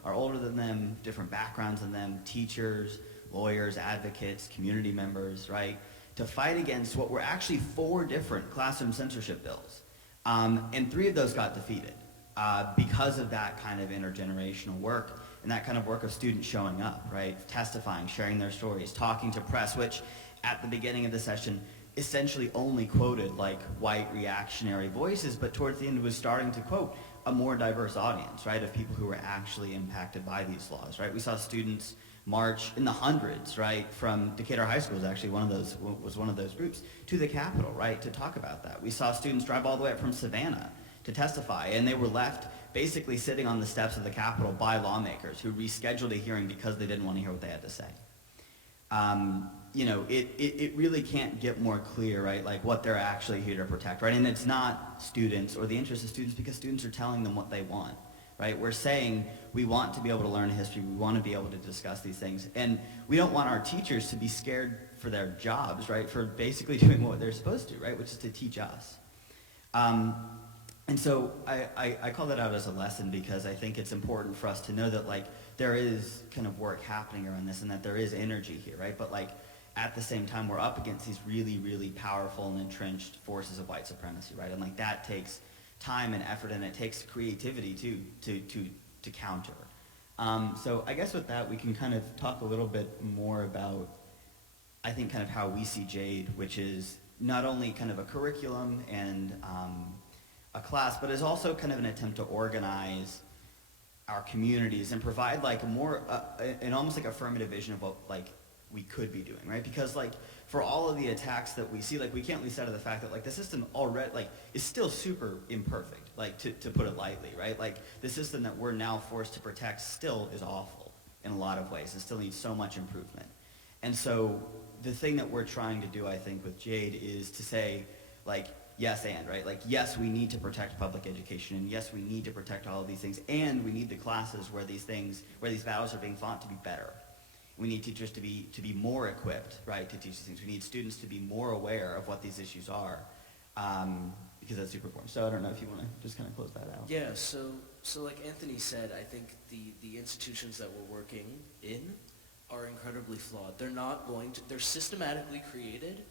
are older than them, different backgrounds than them, teachers, lawyers, advocates, community members, right, to fight against what were actually 4 different classroom censorship bills. And 3 of those got defeated because of that kind of intergenerational work and that kind of work of students showing up, right, testifying, sharing their stories, talking to press, which at the beginning of the session essentially only quoted like white reactionary voices, but towards the end was starting to quote a more diverse audience, right, of people who were actually impacted by these laws, right? We saw students march in the hundreds, right, from Decatur High School was one of those groups, to the Capitol, right, to talk about that. We saw students drive all the way up from Savannah to testify, and they were left basically sitting on the steps of the Capitol by lawmakers who rescheduled a hearing because they didn't want to hear what they had to say. It really can't get more clear, right, like what they're actually here to protect, right? And it's not students or the interest of students because students are telling them what they want, right? We're saying we want to be able to learn history, we want to be able to discuss these things, and we don't want our teachers to be scared for their jobs, right, for basically doing what they're supposed to, right, which is to teach us. And so I call that out as a lesson because I think it's important for us to know that, like, there is kind of work happening around this and that there is energy here, right? But, like, at the same time, we're up against these really, really powerful and entrenched forces of white supremacy, right? And, like, that takes time and effort, and it takes creativity, too, to counter. So I guess with that, we can kind of talk a little bit more about, I think, kind of how we see Jade, which is not only kind of a curriculum and a class, but is also kind of an attempt to organize our communities and provide like a more, an almost like affirmative vision of what like we could be doing, right? Because like for all of the attacks that we see, like we can't lose sight of the fact that like the system already like is still super imperfect, like to put it lightly, right? Like the system that we're now forced to protect still is awful in a lot of ways. It still needs so much improvement. And so the thing that we're trying to do, I think, with Jade is to say, like, yes and, right? Like, yes, we need to protect public education, and yes, we need to protect all of these things, and we need the classes where these things, where these battles are being fought to be better. We need teachers to be more equipped, right, to teach these things. We need students to be more aware of what these issues are, because that's super important. So I don't know if you want to just kind of close that out. Yeah, so like Anthony said, I think the institutions that we're working in are incredibly flawed. They're not going to, they're systematically created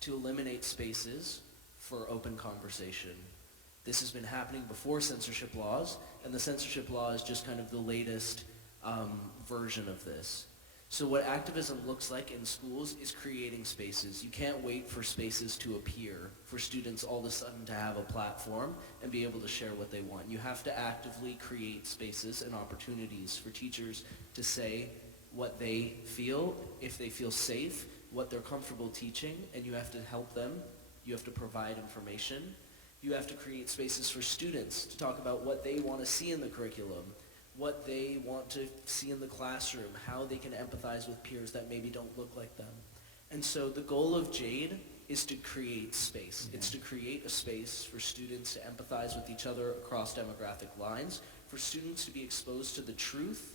to eliminate spaces for open conversation. This has been happening before censorship laws, and the censorship law is just kind of the latest version of this. So what activism looks like in schools is creating spaces. You can't wait for spaces to appear, for students all of a sudden to have a platform and be able to share what they want. You have to actively create spaces and opportunities for teachers to say what they feel, if they feel safe, what they're comfortable teaching, and you have to help them. You have to provide information. You have to create spaces for students to talk about what they want to see in the curriculum, what they want to see in the classroom, how they can empathize with peers that maybe don't look like them. And so the goal of Jade is to create space. Mm-hmm. It's to create a space for students to empathize with each other across demographic lines, for students to be exposed to the truth,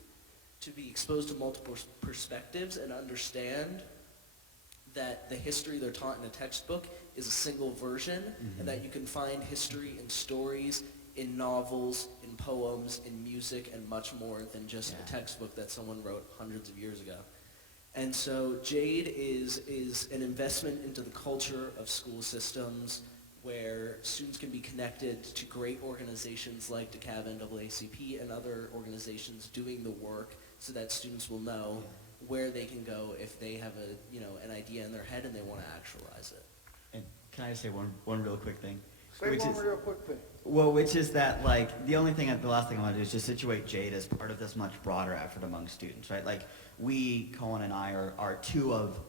to be exposed to multiple perspectives and understand that the history they're taught in a textbook is a single version, mm-hmm. and that you can find history in stories, in novels, in poems, in music, and much more than just a textbook that someone wrote hundreds of years ago. And so Jade is an investment into the culture of school systems where students can be connected to great organizations like DeKalb NAACP and other organizations doing the work so that students will know where they can go if they have an idea in their head and they want to actualize it. And can I just say one real quick thing? Say one real quick thing. Well, which is that, like, the last thing I want to do is just situate Jade as part of this much broader effort among students, right? Like, we, Cohen and I, are two of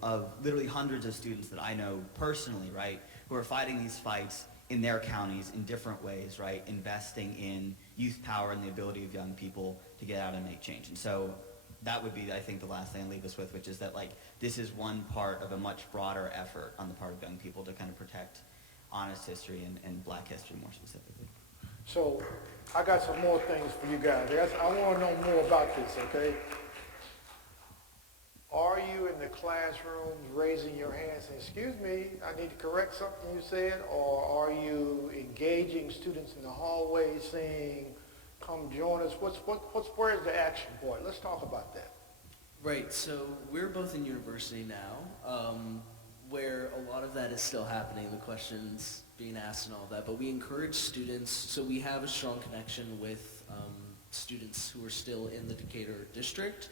literally hundreds of students that I know personally, right, who are fighting these fights in their counties in different ways, right, investing in youth power and the ability of young people to get out and make change. And so that would be, I think, the last thing I leave us with, which is that, like, this is one part of a much broader effort on the part of young people to kind of protect honest history and black history more specifically. So I got some more things for you guys. I want to know more about this, okay? Are you in the classrooms raising your hands saying, excuse me, I need to correct something you said? Or are you engaging students in the hallway saying, come join us? Where's the action point? Let's talk about that. Right, so we're both in university now, where a lot of that is still happening, the questions being asked and all that, but we encourage students, so we have a strong connection with students who are still in the Decatur district,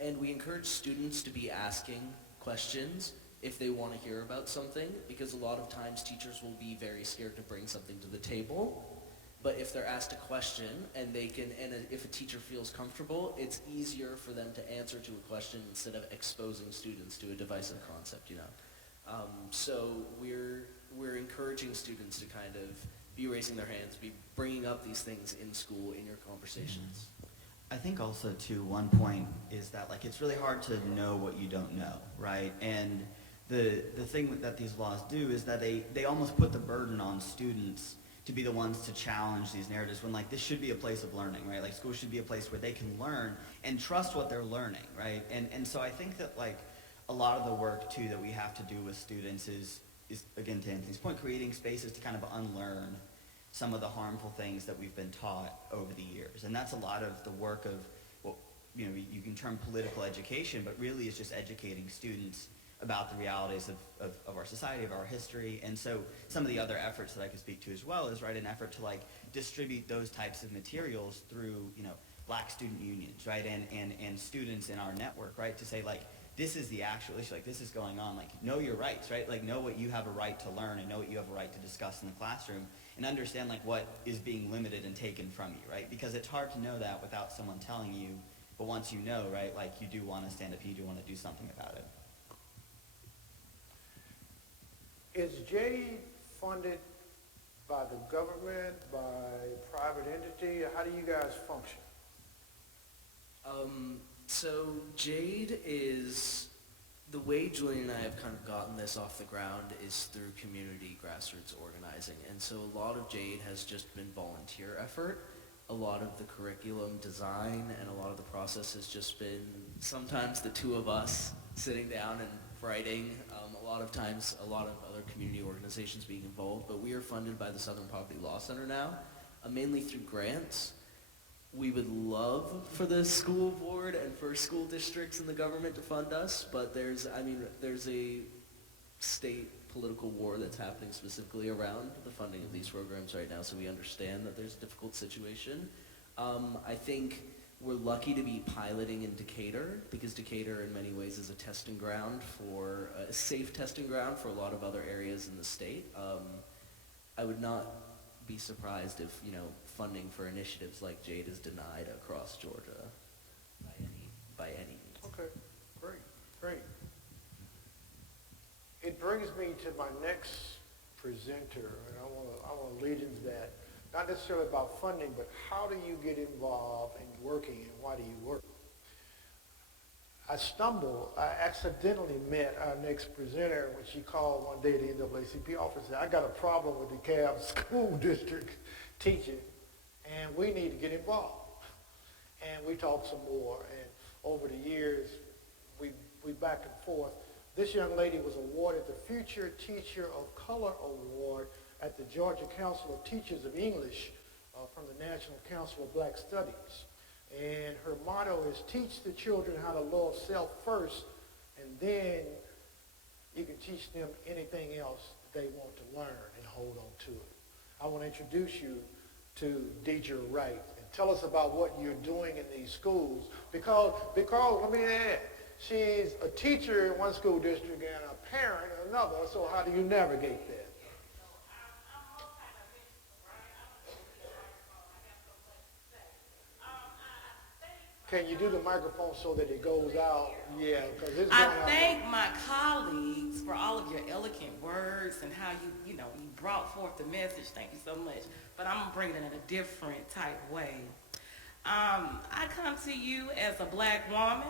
and we encourage students to be asking questions if they want to hear about something, because a lot of times teachers will be very scared to bring something to the table. But if they're asked a question and if a teacher feels comfortable, it's easier for them to answer to a question instead of exposing students to a divisive concept, So we're encouraging students to kind of be raising their hands, be bringing up these things in school in your conversations. I think also too, one point is that, like, it's really hard to know what you don't know, right? And the thing that these laws do is that they almost put the burden on students to be the ones to challenge these narratives when, like, this should be a place of learning, right? Like, school should be a place where they can learn and trust what they're learning, right? And so I think that, like, a lot of the work, too, that we have to do with students is again, to Anthony's point, creating spaces to kind of unlearn some of the harmful things that we've been taught over the years. And that's a lot of the work of, well, you can term political education, but really it's just educating students about the realities of our society, of our history. And so some of the other efforts that I could speak to as well is, right, an effort to, like, distribute those types of materials through, black student unions, right, and students in our network, right, to say, like, this is the actual issue, like this is going on, like know your rights, right? Like know what you have a right to learn and know what you have a right to discuss in the classroom and understand like what is being limited and taken from you, right? Because it's hard to know that without someone telling you, but once you know, right, like you do want to stand up, you do want to do something about it. Is JADE funded by the government, by private entity? How do you guys function? So JADE is, the way Julian and I have kind of gotten this off the ground is through community grassroots organizing. And so a lot of JADE has just been volunteer effort. A lot of the curriculum design and a lot of the process has just been sometimes the two of us sitting down and writing. A lot of times a lot of other community organizations being involved, but we are funded by the Southern Poverty Law Center now, mainly through grants. We would love for the school board and for school districts and the government to fund us, but there's a state political war that's happening specifically around the funding of these programs right now, so we understand that there's a difficult situation. I think we're lucky to be piloting in Decatur, because Decatur in many ways is a testing ground for, a safe testing ground for a lot of other areas in the state. I would not be surprised if, funding for initiatives like JADE is denied across Georgia by any means. Okay, great. It brings me to my next presenter, and I want to lead into that. Not necessarily about funding, but how do you get involved in working and why do you work? I accidentally met our next presenter when she called one day to the NAACP office and said, I got a problem with DeKalb School District teaching and we need to get involved. And we talked some more, and over the years, we back and forth. This young lady was awarded the Future Teacher of Color Award at the Georgia Council of Teachers of English from the National Council of Black Studies. And her motto is teach the children how to love self first, and then you can teach them anything else they want to learn and hold on to it. I want to introduce you to Deidre Wright and tell us about what you're doing in these schools, because let me add, she's a teacher in one school district and a parent in another, so how do you navigate that? Can you do the microphone so that it goes out? Yeah, because it's going I out. thank my colleagues for all of your eloquent words and how you brought forth the message. Thank you so much. But I'm going to bring it in a different type way. I come to you as a black woman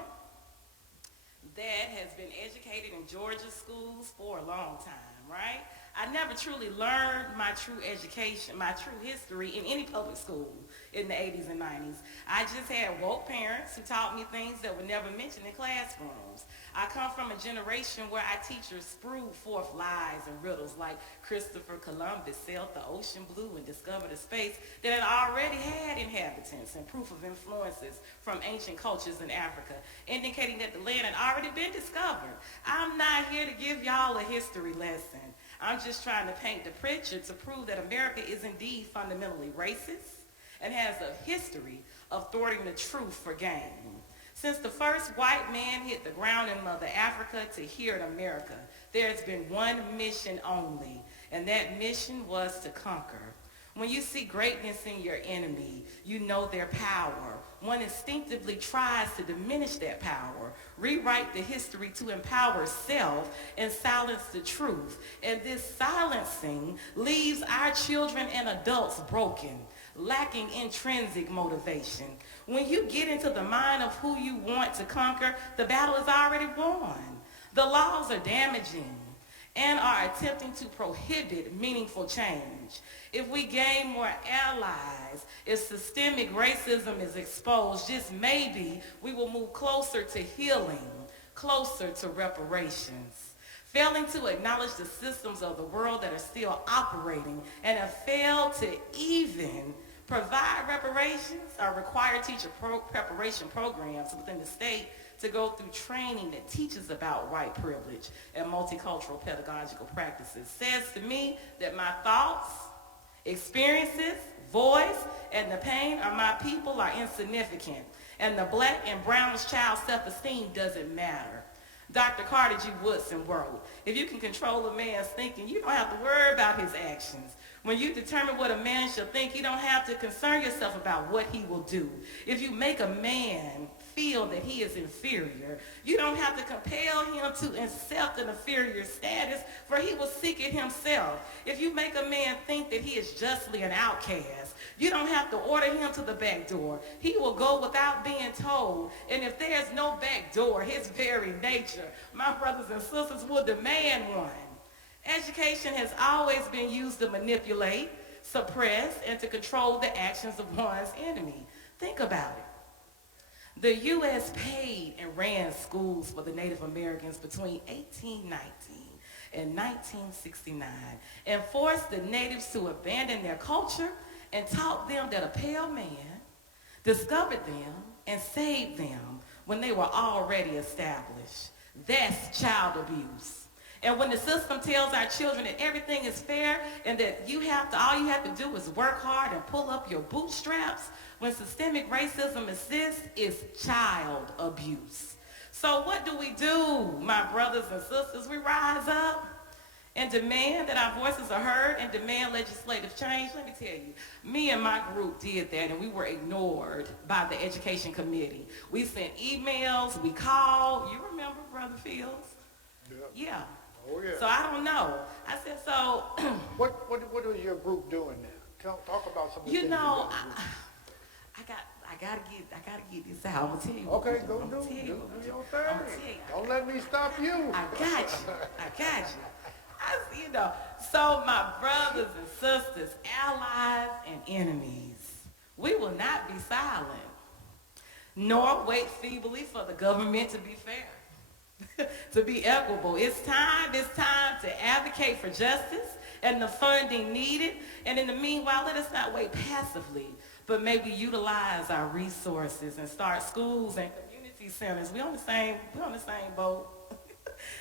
that has been educated in Georgia schools for a long time, right? I never truly learned my true education, my true history in any public school in the 80s and 90s. I just had woke parents who taught me things that were never mentioned in classrooms. I come from a generation where our teachers spewed forth lies and riddles like Christopher Columbus sailed the ocean blue and discovered a space that had already had inhabitants and proof of influences from ancient cultures in Africa, indicating that the land had already been discovered. I'm not here to give y'all a history lesson. I'm just trying to paint the picture to prove that America is indeed fundamentally racist and has a history of thwarting the truth for gain. Since the first white man hit the ground in Mother Africa to here in America, there's been one mission only, and that mission was to conquer. When you see greatness in your enemy, you know their power. One instinctively tries to diminish that power, rewrite the history to empower self, and silence the truth. And this silencing leaves our children and adults broken, lacking intrinsic motivation. When you get into the mind of who you want to conquer, the battle is already won. The laws are damaging and are attempting to prohibit meaningful change. If we gain more allies, if systemic racism is exposed, just maybe we will move closer to healing, closer to reparations. Failing to acknowledge the systems of the world that are still operating and have failed to even provide reparations or require teacher preparation programs within the state to go through training that teaches about white privilege and multicultural pedagogical practices says to me that my thoughts, experiences, voice, and the pain of my people are insignificant, and the black and brown child's self-esteem doesn't matter. Dr. Carter G. Woodson wrote, if you can control a man's thinking, you don't have to worry about his actions. When you determine what a man shall think, you don't have to concern yourself about what he will do. If you make a man feel that he is inferior, you don't have to compel him to accept an inferior status, for he will seek it himself. If you make a man think that he is justly an outcast, you don't have to order him to the back door. He will go without being told. And if there's no back door, his very nature, my brothers and sisters, will demand one. Education has always been used to manipulate, suppress, and to control the actions of one's enemy. Think about it. The U.S. paid and ran schools for the Native Americans between 1819 and 1969 and forced the natives to abandon their culture and taught them that a pale man discovered them and saved them when they were already established. That's child abuse. And when the system tells our children that everything is fair and that all you have to do is work hard and pull up your bootstraps, when systemic racism exists, it's child abuse. So what do we do, my brothers and sisters? We rise up and demand that our voices are heard and demand legislative change. Let me tell you, me and my group did that, and we were ignored by the Education Committee. We sent emails, we called. You remember, Brother Fields? Yeah. Oh, yeah. So I don't know. I said, so. What is your group doing now? Talk about some of the You things know, I I gotta get this out. I'm gonna tell you. Okay, go I'm do gonna tell you. your I'm thing. gonna tell you. Don't let me stop you. I got you. So my brothers and sisters, allies and enemies, we will not be silent, nor wait feebly for the government to be fair, to be equitable. It's time to advocate for justice and the funding needed. And in the meanwhile, let us not wait passively, but maybe utilize our resources and start schools and community centers. We're on the same boat.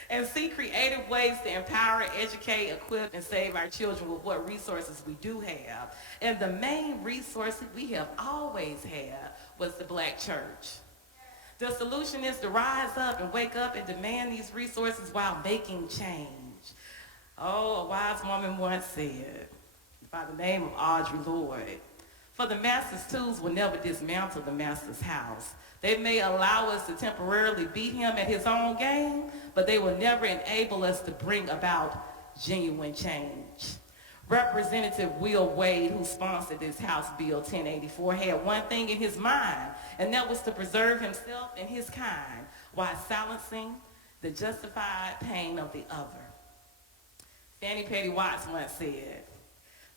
And see creative ways to empower, educate, equip, and save our children with what resources we do have. And the main resource that we have always had was the black church. The solution is to rise up and wake up and demand these resources while making change. Oh, a wise woman once said, by the name of Audre Lorde, for the master's tools will never dismantle the master's house. They may allow us to temporarily beat him at his own game, but they will never enable us to bring about genuine change. Representative Will Wade, who sponsored this House Bill 1084, had one thing in his mind, and that was to preserve himself and his kind while silencing the justified pain of the other. Fannie Petty Watts once said,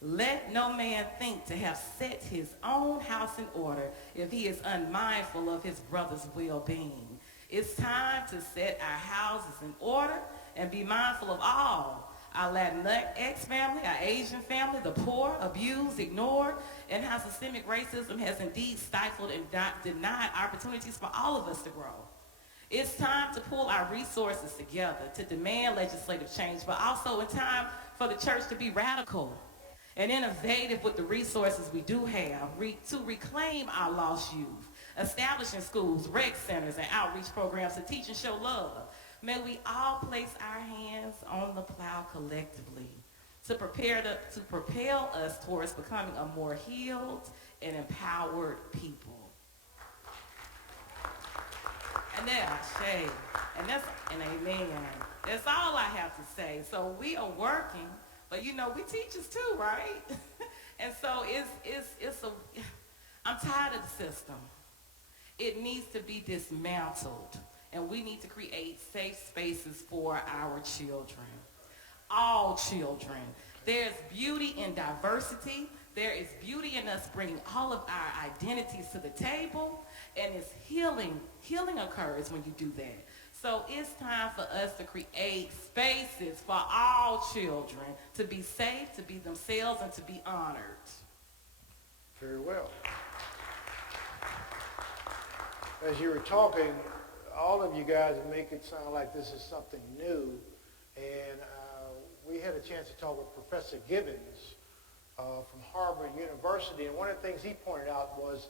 "Let no man think to have set his own house in order if he is unmindful of his brother's well-being." It's time to set our houses in order and be mindful of all. Our Latinx family, our Asian family, the poor, abused, ignored, and how systemic racism has indeed stifled and denied opportunities for all of us to grow. It's time to pull our resources together to demand legislative change, but also in time for the church to be radical and innovative with the resources we do have to reclaim our lost youth, establishing schools, rec centers, and outreach programs to teach and show love. May we all place our hands on the plow collectively to propel us towards becoming a more healed and empowered people. And that's an amen. That's all I have to say. So we are working, but we teachers too, right? And so I'm tired of the system. It needs to be dismantled, and we need to create safe spaces for our children. All children. There's beauty in diversity. There is beauty in us bringing all of our identities to the table, and it's healing. Healing occurs when you do that. So it's time for us to create spaces for all children to be safe, to be themselves, and to be honored. Very well. As you were talking, all of you guys make it sound like this is something new. And we had a chance to talk with Professor Gibbons from Harvard University. And one of the things he pointed out was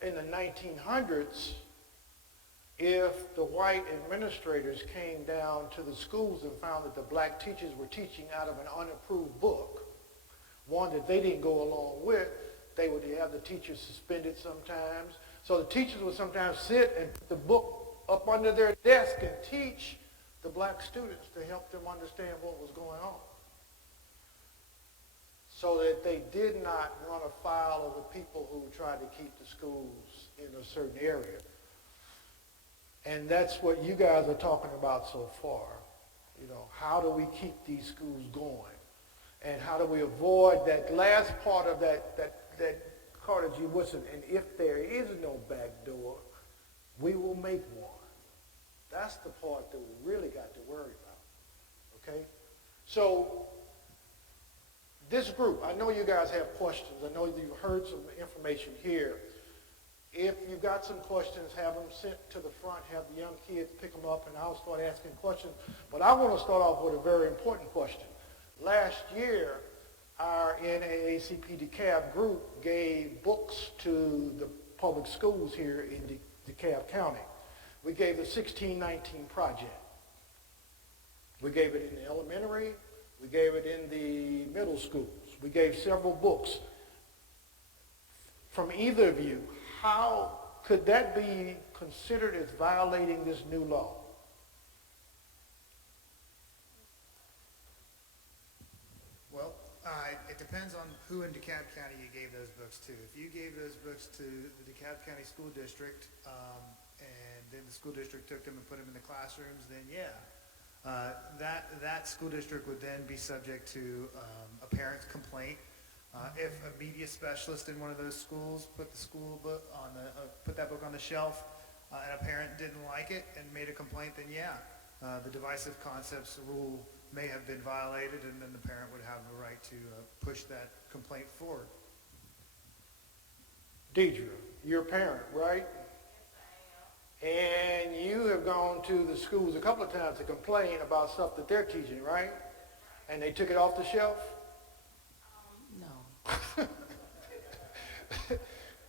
in the 1900s, if the white administrators came down to the schools and found that the black teachers were teaching out of an unapproved book, one that they didn't go along with, they would have the teachers suspended sometimes. So the teachers would sometimes sit and put the book up under their desk and teach the black students to help them understand what was going on, so that they did not run afoul of the people who tried to keep the schools in a certain area. And that's what you guys are talking about so far. You know, how do we keep these schools going? And how do we avoid that last part of that Carter G. Woodson, and if there is no back door, we will make one. That's the part that we really got to worry about, okay? So this group, I know you guys have questions. I know you've heard some information here. If you've got some questions, have them sent to the front, have the young kids pick them up, and I'll start asking questions. But I want to start off with a very important question. Last year, our NAACP DeKalb group gave books to the public schools here in DeKalb County. We gave the 1619 project. We gave it in the elementary. We gave it in the middle schools. We gave several books. From either of you, how could that be considered as violating this new law? Well, it depends on who in DeKalb County you gave those books to. If you gave those books to the DeKalb County School District, and then the school district took them and put them in the classrooms, then yeah. That school district would then be subject to a parent's complaint. If a media specialist in one of those schools put that book on the shelf, and a parent didn't like it and made a complaint, then yeah, the divisive concepts rule may have been violated, and then the parent would have the right to push that complaint forward. Deidre, you're a parent, right? And you have gone to the schools a couple of times to complain about stuff that they're teaching, right? And they took it off the shelf? No.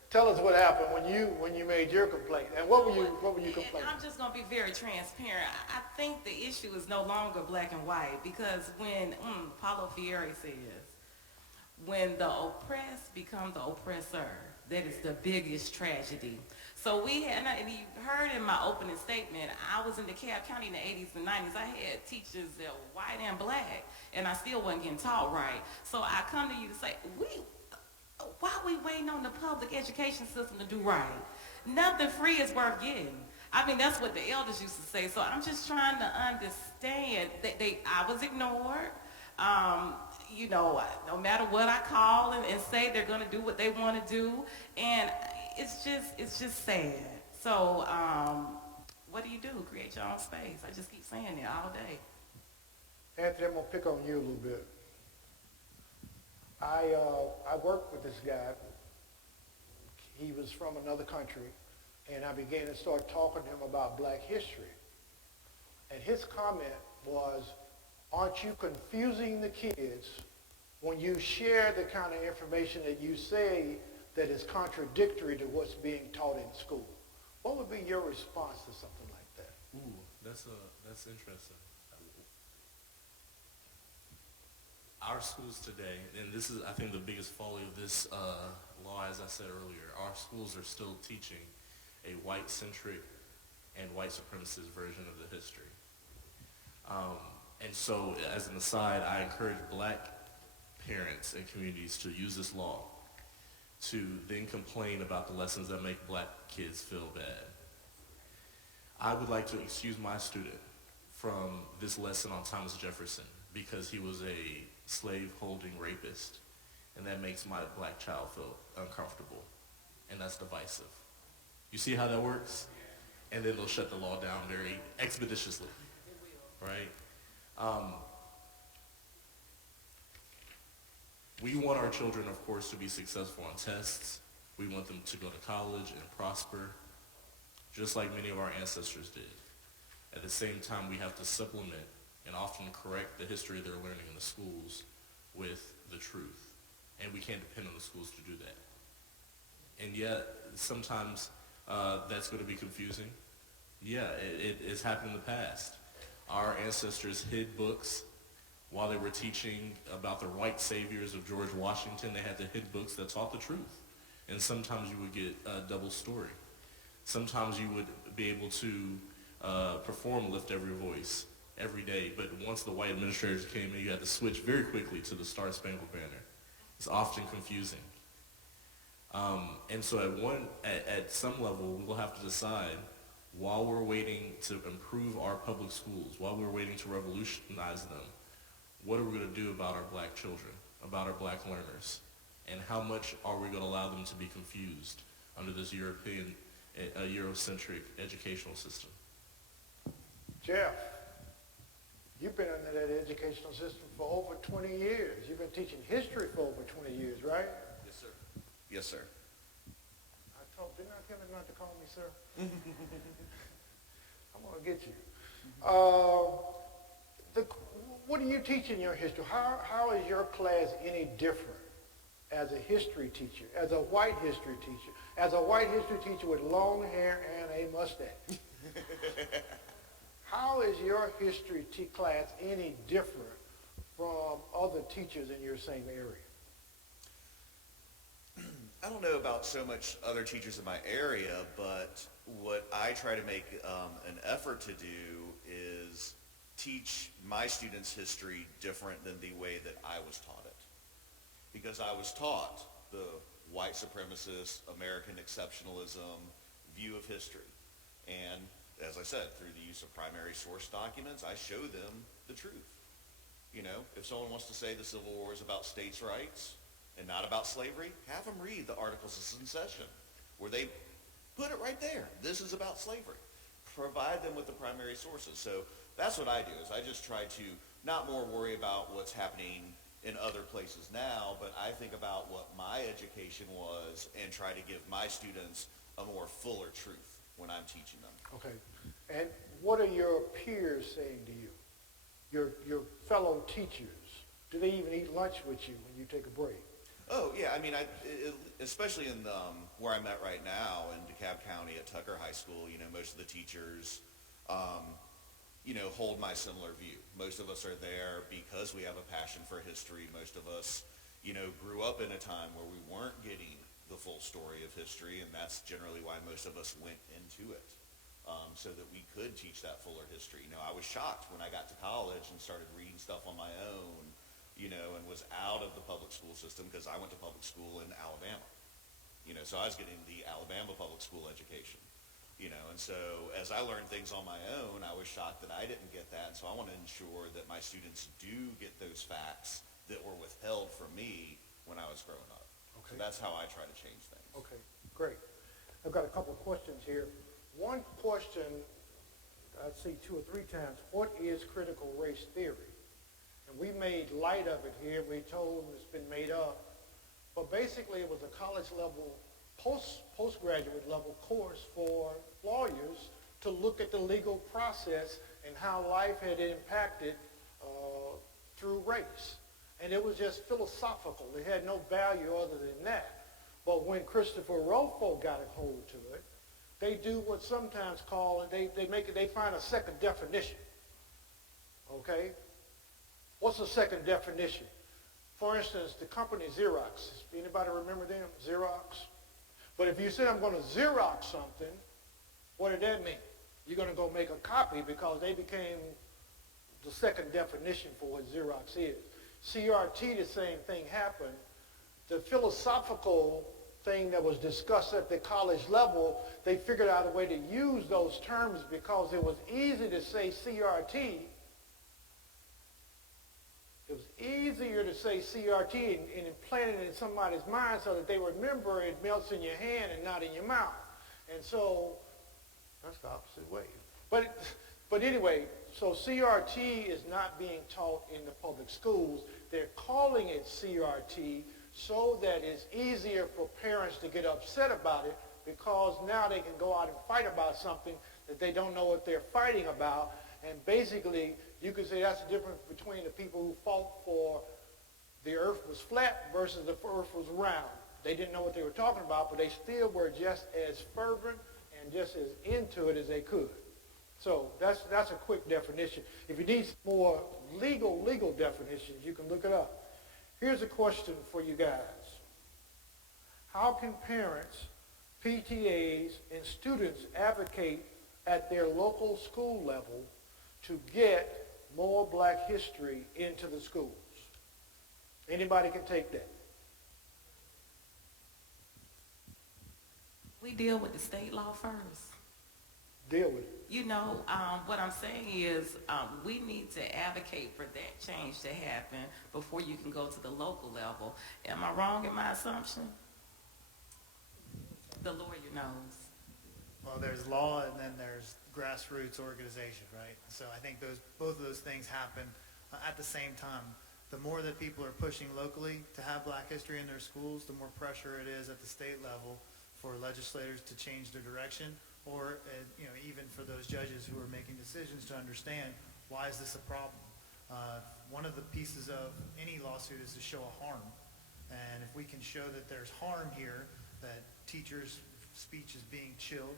Tell us what happened when you made your complaint, and what were you complaining? I'm just going to be very transparent. I think the issue is no longer black and white, because when Paulo Freire says, when the oppressed become the oppressor, that is the biggest tragedy. So we had, and you heard in my opening statement, I was in DeKalb County in the 80s and 90s. I had teachers that were white and black, and I still wasn't getting taught right. So I come to you to say, why are we waiting on the public education system to do right? Nothing free is worth getting. I mean, that's what the elders used to say. So I'm just trying to understand that I was ignored. You know, no matter what I call and say, they're going to do what they want to do. And it's just sad. So what do? Create your own space. I just keep saying it all day. Anthony, I'm going to pick on you a little bit. I worked with this guy. He was from another country, and I began to start talking to him about black history. And his comment was, aren't you confusing the kids when you share the kind of information that you say that is contradictory to what's being taught in school? What would be your response to something like that? Ooh, that's interesting. Our schools today, and this is, I think, the biggest folly of this law, as I said earlier, our schools are still teaching a white-centric and white supremacist version of the history. And so, as an aside, I encourage black parents and communities to use this law to then complain about the lessons that make black kids feel bad. I would like to excuse my student from this lesson on Thomas Jefferson because he was a slave-holding rapist, and that makes my black child feel uncomfortable, and that's divisive. You see how that works? And then they'll shut the law down very expeditiously, right? We want our children, of course, to be successful on tests. We want them to go to college and prosper, just like many of our ancestors did. At the same time, we have to supplement and often correct the history they're learning in the schools with the truth. And we can't depend on the schools to do that. And yet, sometimes that's going to be confusing. Yeah, it's happened in the past. Our ancestors hid books while they were teaching about the white saviors of George Washington. They had to hid books that taught the truth. And sometimes you would get a double story. Sometimes you would be able to perform Lift Every Voice every day, but once the white administrators came in, you had to switch very quickly to the Star Spangled Banner. It's often confusing. And so at some level, we'll have to decide, while we're waiting to improve our public schools, while we're waiting to revolutionize them, what are we going to do about our black children, about our black learners? And how much are we going to allow them to be confused under this Eurocentric educational system? Jeff, you've been under that educational system for over 20 years. You've been teaching history for over 20 years, right? Yes, sir. Yes, sir. Didn't I tell him not to call me sir? I'm going to get you. What do you teach in your history? How is your class any different as a history teacher, as a white history teacher, as a white history teacher with long hair and a mustache? How is your history class any different from other teachers in your same area? I don't know about so much other teachers in my area, but what I try to make an effort to do is teach my students history different than the way that I was taught it. Because I was taught the white supremacist, American exceptionalism view of history. And as I said, through the use of primary source documents, I show them the truth. You know, if someone wants to say the Civil War is about states' rights and not about slavery, have them read the Articles of Secession, where they put it right there. This is about slavery. Provide them with the primary sources. So that's what I do, is I just try to not more worry about what's happening in other places now, but I think about what my education was and try to give my students a more fuller truth when I'm teaching them. Okay. And what are your peers saying to you? Your fellow teachers? Do they even eat lunch with you when you take a break? Oh, yeah. I mean, especially in where I'm at right now in DeKalb County at Tucker High School, you know, most of the teachers, you know, hold my similar view. Most of us are there because we have a passion for history. Most of us, you know, grew up in a time where we weren't getting the full story of history, and that's generally why most of us went into it, so that we could teach that fuller history. You know, I was shocked when I got to college and started reading stuff on my own, you know, and was out of the public school system because I went to public school in Alabama. You know, so I was getting the Alabama public school education, you know, and so as I learned things on my own, I was shocked that I didn't get that. So I want to ensure that my students do get those facts that were withheld from me when I was growing up. Okay. So that's how I try to change things. Okay, great. I've got a couple of questions here. One question I see 2 or 3 times, what is critical race theory? And we made light of it here. We told them it's been made up. But basically it was a college level, postgraduate level course for lawyers to look at the legal process and how life had impacted through race. And it was just philosophical. It had no value other than that. But when Christopher Rofo got a hold to it, they do what's sometimes called, they find a second definition. Okay? What's the second definition? For instance, the company Xerox. Anybody remember them? Xerox? But if you said I'm going to Xerox something, what did that mean? You're going to go make a copy because they became the second definition for what Xerox is. CRT, the same thing happened. The philosophical thing that was discussed at the college level, they figured out a way to use those terms because it was easy to say CRT. It was easier to say CRT and implant it in somebody's mind so that they remember it melts in your hand and not in your mouth. And so, that's the opposite way. But anyway, so CRT is not being taught in the public schools. They're calling it CRT so that it's easier for parents to get upset about it because now they can go out and fight about something that they don't know what they're fighting about. And basically, you could say that's the difference between the people who fought for the earth was flat versus the earth was round. They didn't know what they were talking about, but they still were just as fervent and just as into it as they could. So that's a quick definition. If you need some more legal definitions, you can look it up. Here's a question for you guys. How can parents, PTAs, and students advocate at their local school level to get more black history into the schools? Anybody can take that. We deal with the state law first. Deal with it. You know, what I'm saying is we need to advocate for that change to happen before you can go to the local level. Am I wrong in my assumption? The lawyer knows. Well, there's law and then there's grassroots organization, right? So I think both of those things happen at the same time. The more that people are pushing locally to have black history in their schools, the more pressure it is at the state level for legislators to change their direction, or even for those judges who are making decisions to understand, why is this a problem? One of the pieces of any lawsuit is to show a harm. And if we can show that there's harm here, that teachers' speech is being chilled,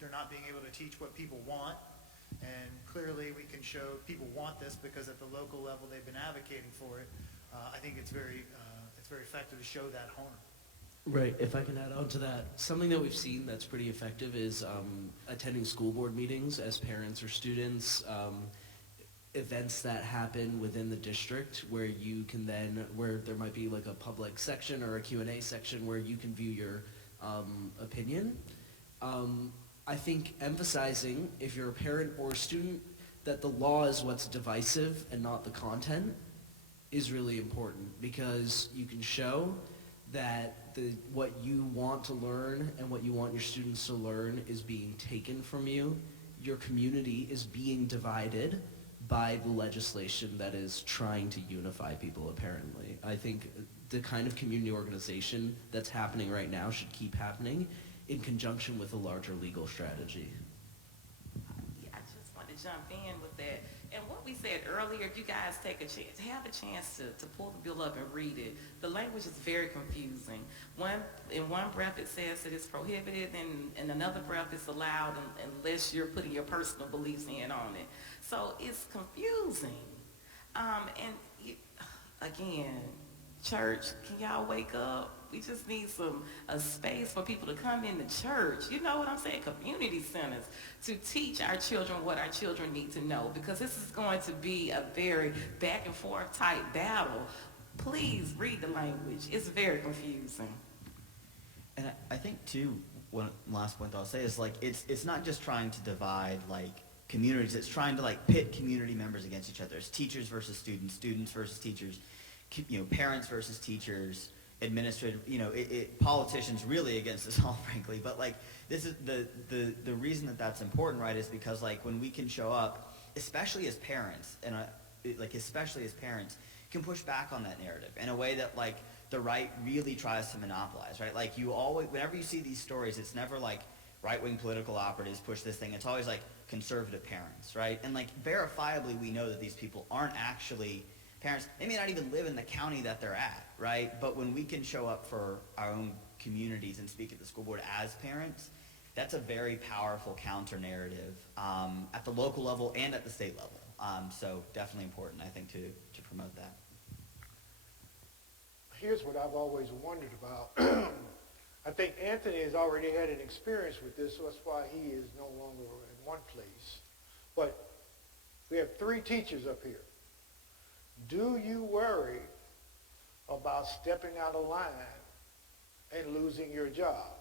they're not being able to teach what people want, and clearly we can show people want this because at the local level they've been advocating for it. I think it's very effective to show that harm. Right, if I can add on to that, something that we've seen that's pretty effective is attending school board meetings as parents or students, events that happen within the district where you can where there might be like a public section or a Q&A section where you can view your opinion. I think emphasizing, if you're a parent or a student, that the law is what's divisive and not the content is really important, because you can show that what you want to learn and what you want your students to learn is being taken from you. Your community is being divided by the legislation that is trying to unify people, apparently. I think the kind of community organization that's happening right now should keep happening in conjunction with a larger legal strategy. Yeah, I just want to jump in with that. And what we said earlier, if you guys have a chance to pull the bill up and read it, the language is very confusing. In one breath it says that it's prohibited, and in another breath it's allowed unless you're putting your personal beliefs in on it. So it's confusing. Again, church, can y'all wake up? We just need a space for people to come into church. You know what I'm saying? Community centers to teach our children what our children need to know, because this is going to be a very back and forth type battle. Please read the language. It's very confusing. And I think too, one last point I'll say is it's not just trying to divide communities. It's trying to pit community members against each other. It's teachers versus students, students versus teachers, parents versus teachers, administrative, politicians really against us all, frankly. But this is the reason that's important, right? Is because when we can show up, especially as parents, and especially as parents, can push back on that narrative in a way that the right really tries to monopolize, right? You always, whenever you see these stories, it's never right-wing political operatives push this thing. It's always conservative parents, right? And verifiably, we know that these people aren't actually parents. They may not even live in the county that they're at, right? But when we can show up for our own communities and speak at the school board as parents, that's a very powerful counter-narrative at the local level and at the state level. So definitely important, I think, to promote that. Here's what I've always wondered about. I think Anthony has already had an experience with this, so that's why he is no longer in one place. But we have 3 teachers up here. Do you worry about stepping out of line and losing your job?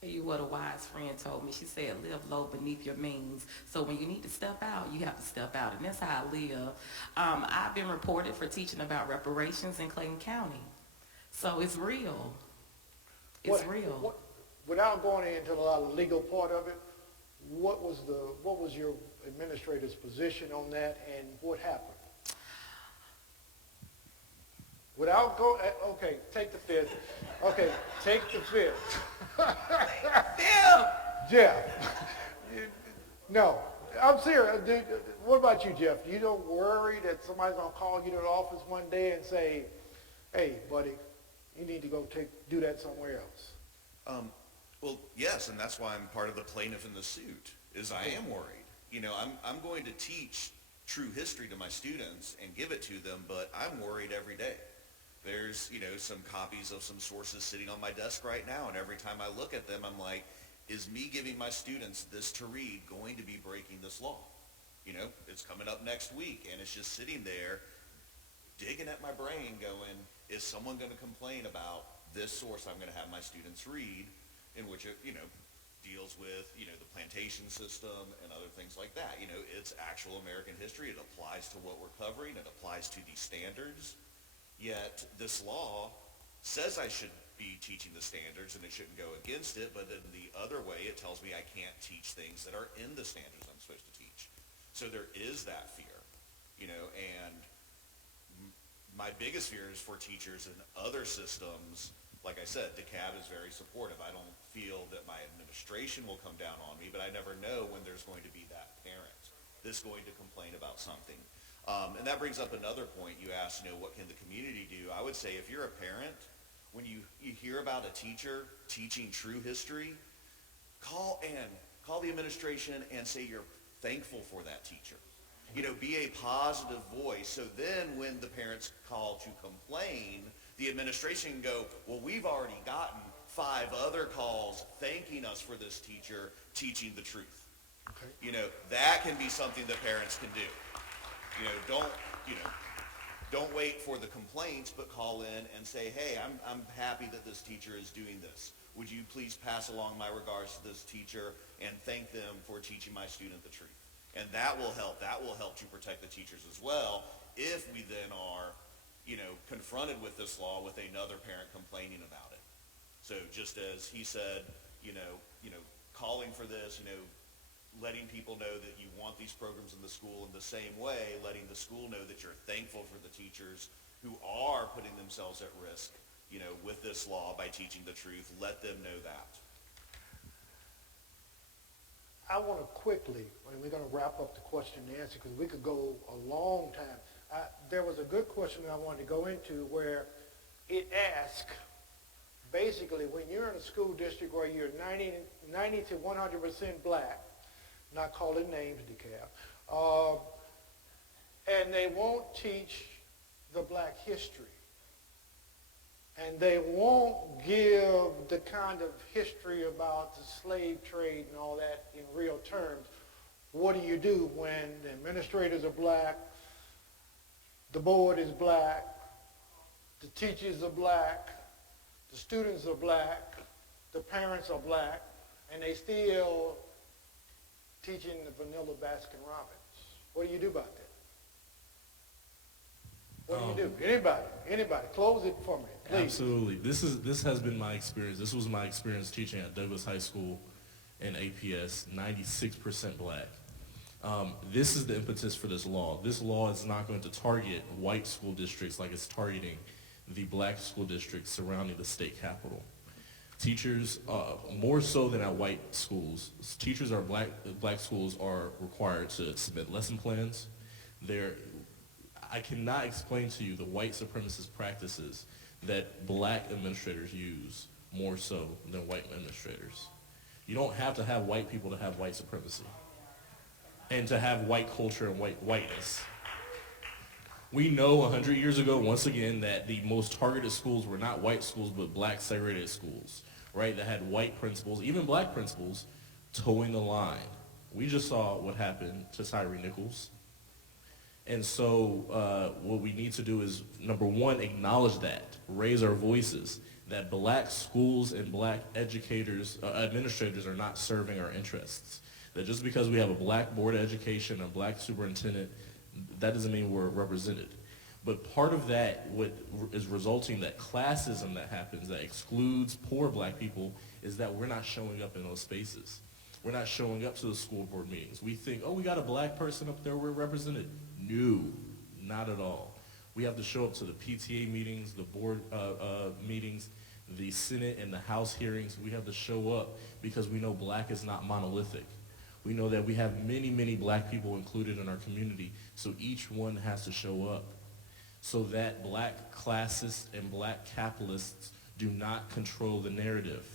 Tell you what a wise friend told me. She said, live low beneath your means. So when you need to step out, you have to step out. And that's how I live. I've been reported for teaching about reparations in Clayton County. So it's real. It's real. Without going into a lot of the legal part of it, what was your administrator's position on that, and what happened? Without going, okay, take the fifth. Okay, take the fifth. Jeff. No, I'm serious. What about you, Jeff? You don't worry that somebody's going to call you to the office one day and say, hey, buddy, you need to go do that somewhere else? Well, yes, Yes, and that's why I'm part of the plaintiff in the suit, is I am worried. You know, I'm going to teach true history to my students and give it to them, but I'm worried every day. There's, you know, some copies of some sources sitting on my desk right now, and every time I look at them, I'm like, is me giving my students this to read going to be breaking this law? You know, it's coming up next week, and it's just sitting there digging at my brain going, is someone going to complain about this source I'm going to have my students read, in which it, you know, deals with, you know, the plantation system and other things like that. You know, it's actual American history. It applies to what we're covering. It applies to these standards. Yet this law says I should be teaching the standards and it shouldn't go against it, but in the other way, it tells me I can't teach things that are in the standards I'm supposed to teach. So there is that fear, you know, and my biggest fear is for teachers in other systems. Like I said, DeKalb is very supportive. I don't feel that my administration will come down on me, but I never know when there's going to be that parent that's going to complain about something. And that brings up another point. You asked, you know, what can the community do? I would say if you're a parent, when you hear about a teacher teaching true history, call the administration and say you're thankful for that teacher. You know, be a positive voice. So then when the parents call to complain, the administration can go, well, we've already gotten 5 other calls thanking us for this teacher teaching the truth. Okay. You know, that can be something that parents can do. Don't wait for the complaints, but call in and say, hey, I'm happy that this teacher is doing this. Would you please pass along my regards to this teacher and thank them for teaching my student the truth? And that will help. That will help to protect the teachers as well if we then are, you know, confronted with this law with another parent complaining about it. So just as he said, you know, calling for this, you know, letting people know that you want these programs in the school in the same way, letting the school know that you're thankful for the teachers who are putting themselves at risk, you know, with this law by teaching the truth. Let them know that. I want to quickly, and we're going to wrap up the question and answer because we could go a long time. There was a good question that I wanted to go into where it asked, basically, when you're in a school district where you're 90 to 100% black, not calling names, DeKalb, and they won't teach the black history, and they won't give the kind of history about the slave trade and all that in real terms. What do you do when the administrators are black, the board is black, the teachers are black, the students are black, the parents are black, and they still teaching the vanilla Baskin Robbins? What do you do about that? What do you do? Anybody, close it for me, please. Absolutely. This has been my experience. This was my experience teaching at Douglas High School in APS, 96% black. This is the impetus for this law. This law is not going to target white school districts like it's targeting the black school districts surrounding the state capitol. Teachers, more so than at white schools, teachers at black schools are required to submit lesson plans. I cannot explain to you the white supremacist practices that black administrators use more so than white administrators. You don't have to have white people to have white supremacy and to have white culture and whiteness. We know 100 years ago, once again, that the most targeted schools were not white schools, but black segregated schools, right? That had white principals, even black principals, towing the line. We just saw what happened to Tyree Nichols. And so what we need to do is, number one, acknowledge that, raise our voices, that black schools and black educators, administrators are not serving our interests. That just because we have a black board of education, a black superintendent, that doesn't mean we're represented. But part of that, what is resulting, that classism that happens, that excludes poor black people, is that we're not showing up in those spaces. We're not showing up to the school board meetings. We think, oh, we got a black person up there, we're represented. No, not at all. We have to show up to the PTA meetings, the board meetings, the Senate and the House hearings. We have to show up because we know black is not monolithic. We know that we have many, many black people included in our community, so each one has to show up so that black classists and black capitalists do not control the narrative.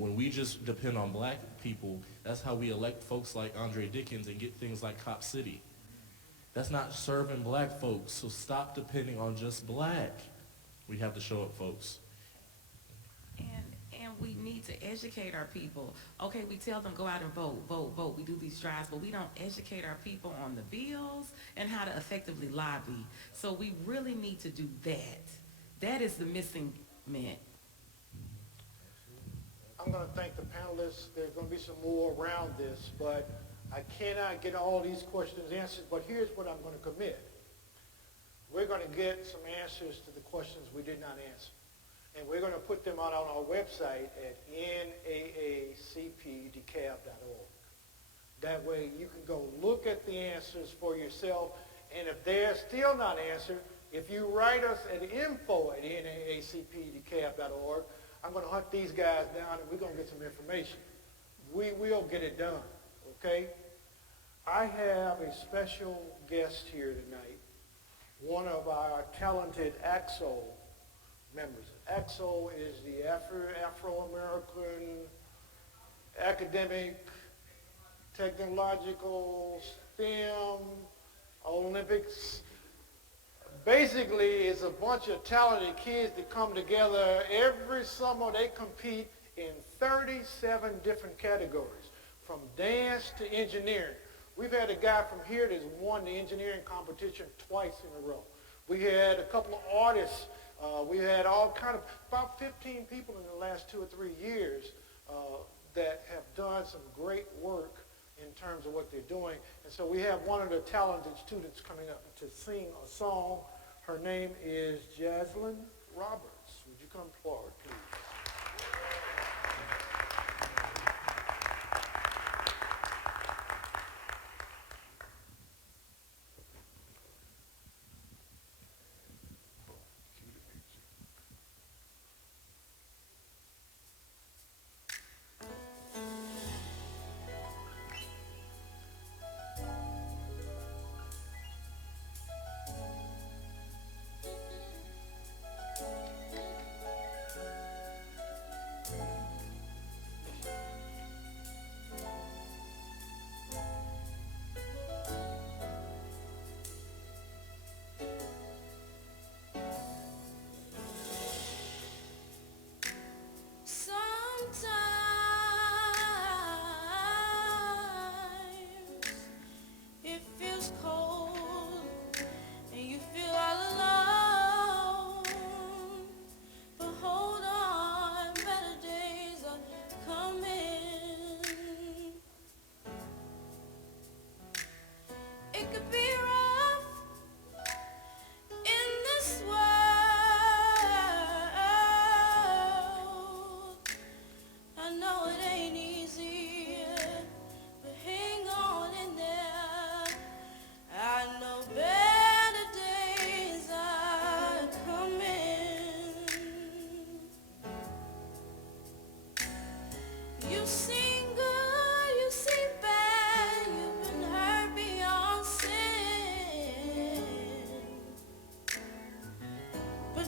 When we just depend on black people, that's how we elect folks like Andre Dickens and get things like Cop City. That's not serving black folks, so stop depending on just black. We have to show up, folks. And we need to educate our people. Okay, we tell them go out and vote, vote, vote. We do these drives, but we don't educate our people on the bills and how to effectively lobby. So we really need to do that. That is the missing man. I'm going to thank the panelists. There's going to be some more around this, but I cannot get all these questions answered. But here's what I'm going to commit. We're going to get some answers to the questions we did not answer. And we're going to put them out on our website at NAACPDeKalb.org. That way you can go look at the answers for yourself. And if they're still not answered, if you write us at info@naacpdekab.org, I'm going to hunt these guys down and we're going to get some information. We will get it done, okay? I have a special guest here tonight, one of our talented AXO members. AXO is the Afro-American Academic, Technological, STEM, Olympics. Basically, it's a bunch of talented kids that come together every summer. They compete in 37 different categories, from dance to engineering. We've had a guy from here that's won the engineering competition twice in a row. We had a couple of artists. We had all kind of, about 15 people in the last 2 or 3 years that have done some great work in terms of what they're doing. And so we have one of the talented students coming up to sing a song. Her name is Jaslyn Roberts. Would you come forward, please?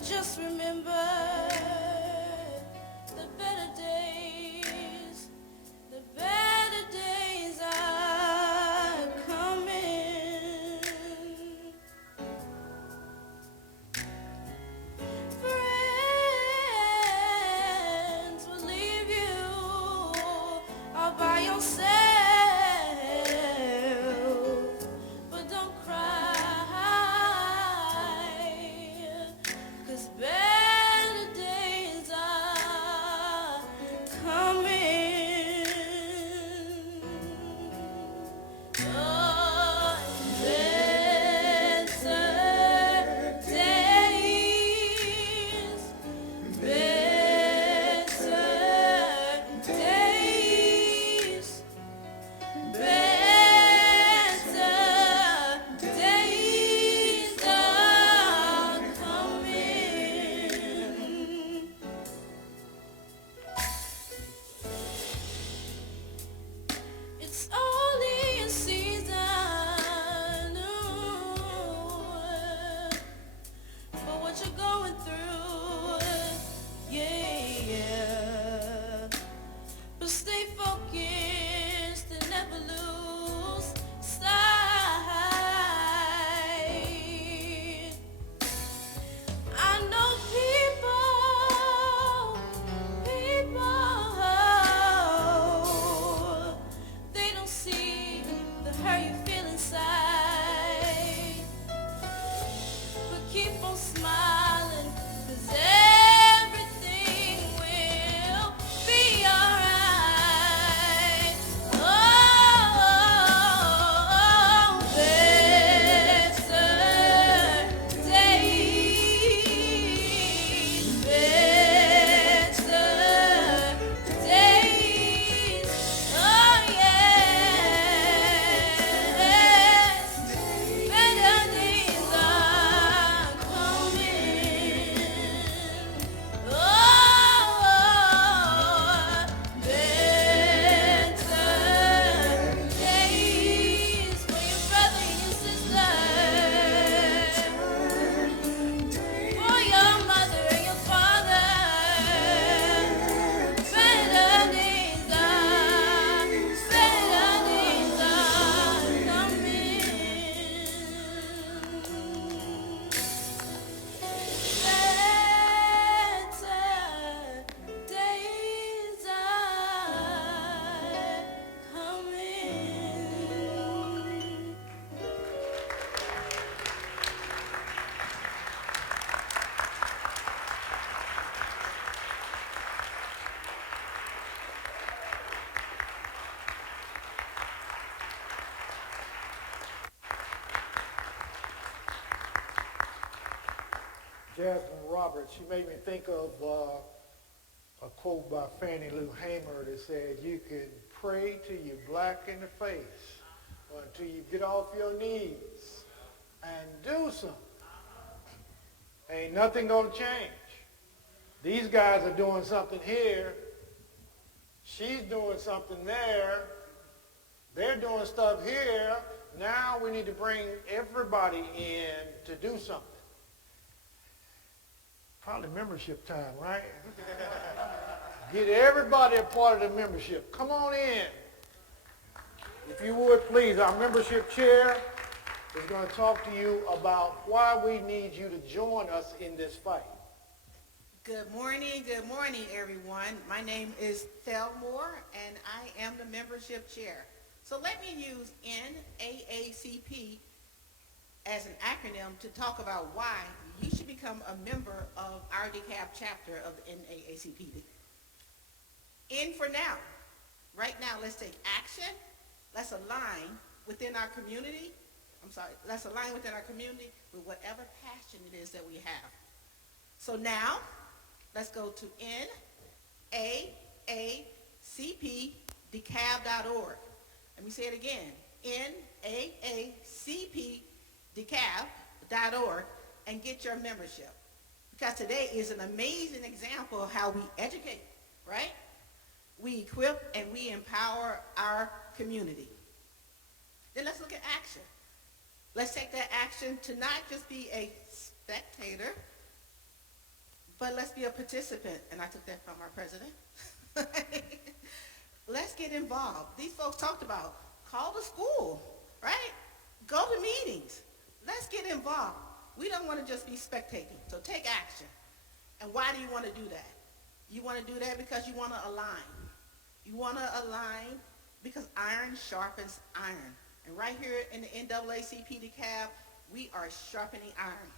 Just remember the better days are coming. Friends will leave you all by yourself, but don't cry, 'cause better days are coming. Oh, better days, better days, focused and never lose sight. I know people, they don't see the hurt you feel inside. But keep on smiling, 'cause everything will be alright. Oh, better days, better days. Oh, yes, better days are coming. Oh, better days for your brother and your sister, for your mother and your father. Better days are coming. Better days are coming. Jasmine Roberts, she made me think of a quote by Fannie Lou Hamer that said, you can pray till you're black in the face, or until you get off your knees and do something. Ain't nothing gonna change. These guys are doing something here. She's doing something there. They're doing stuff here. Now we need to bring everybody in to do something. Probably membership time, right? Get everybody a part of the membership. Come on in. If you would, please, our membership chair is going to talk to you about why we need you to join us in this fight. Good morning, everyone. My name is Thelmore, and I am the membership chair. So let me use NAACP as an acronym to talk about why you should become a member of our DeKalb chapter of the NAACP. N for now. Right now, let's take action. Let's align within our community. Let's align within our community with whatever passion it is that we have. So now, let's go to NAACPDeKalb.org. Let me say it again, NAACPDeKalb.org, and get your membership. Because today is an amazing example of how we educate, right? We equip and we empower our community. Then let's look at action. Let's take that action to not just be a spectator, but let's be a participant. And I took that from our president. Let's get involved. These folks talked about call the school, right? Go to meetings. Let's get involved. We don't want to just be spectating. So take action. And why do you want to do that? You want to do that because you want to align. You want to align because iron sharpens iron. And right here in the NAACP DeKalb, we are sharpening iron.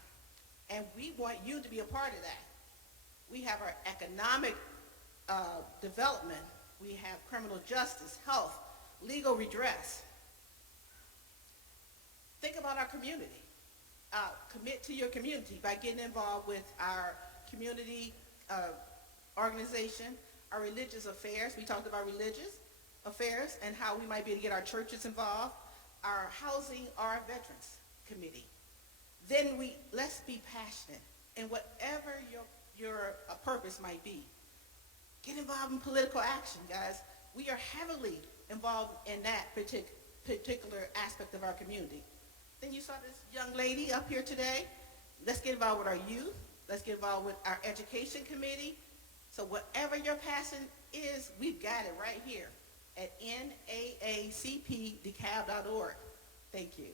And we want you to be a part of that. We have our economic development. We have criminal justice, health, legal redress. Think about our community. Commit to your community by getting involved with our community organization, our religious affairs. We talked about religious affairs and how we might be able to get our churches involved, our housing, our veterans committee. Then let's be passionate in whatever your purpose might be. Get involved in political action, guys. We are heavily involved in that particular aspect of our community. Then you saw this young lady up here today. Let's get involved with our youth. Let's get involved with our education committee. So whatever your passion is, we've got it right here. at NAACP DeKalb.org. Thank you.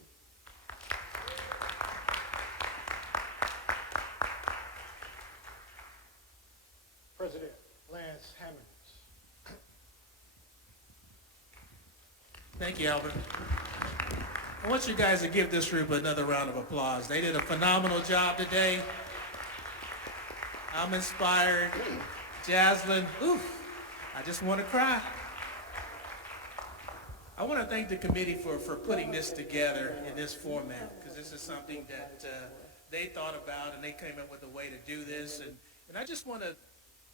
President Lance Hammonds. Thank you, Albert. I want you guys to give this group another round of applause. They did a phenomenal job today. I'm inspired. Jaslyn, oof, I just want to cry. I want to thank the committee for putting this together in this format, because this is something that they thought about, and they came up with a way to do this. And I just want to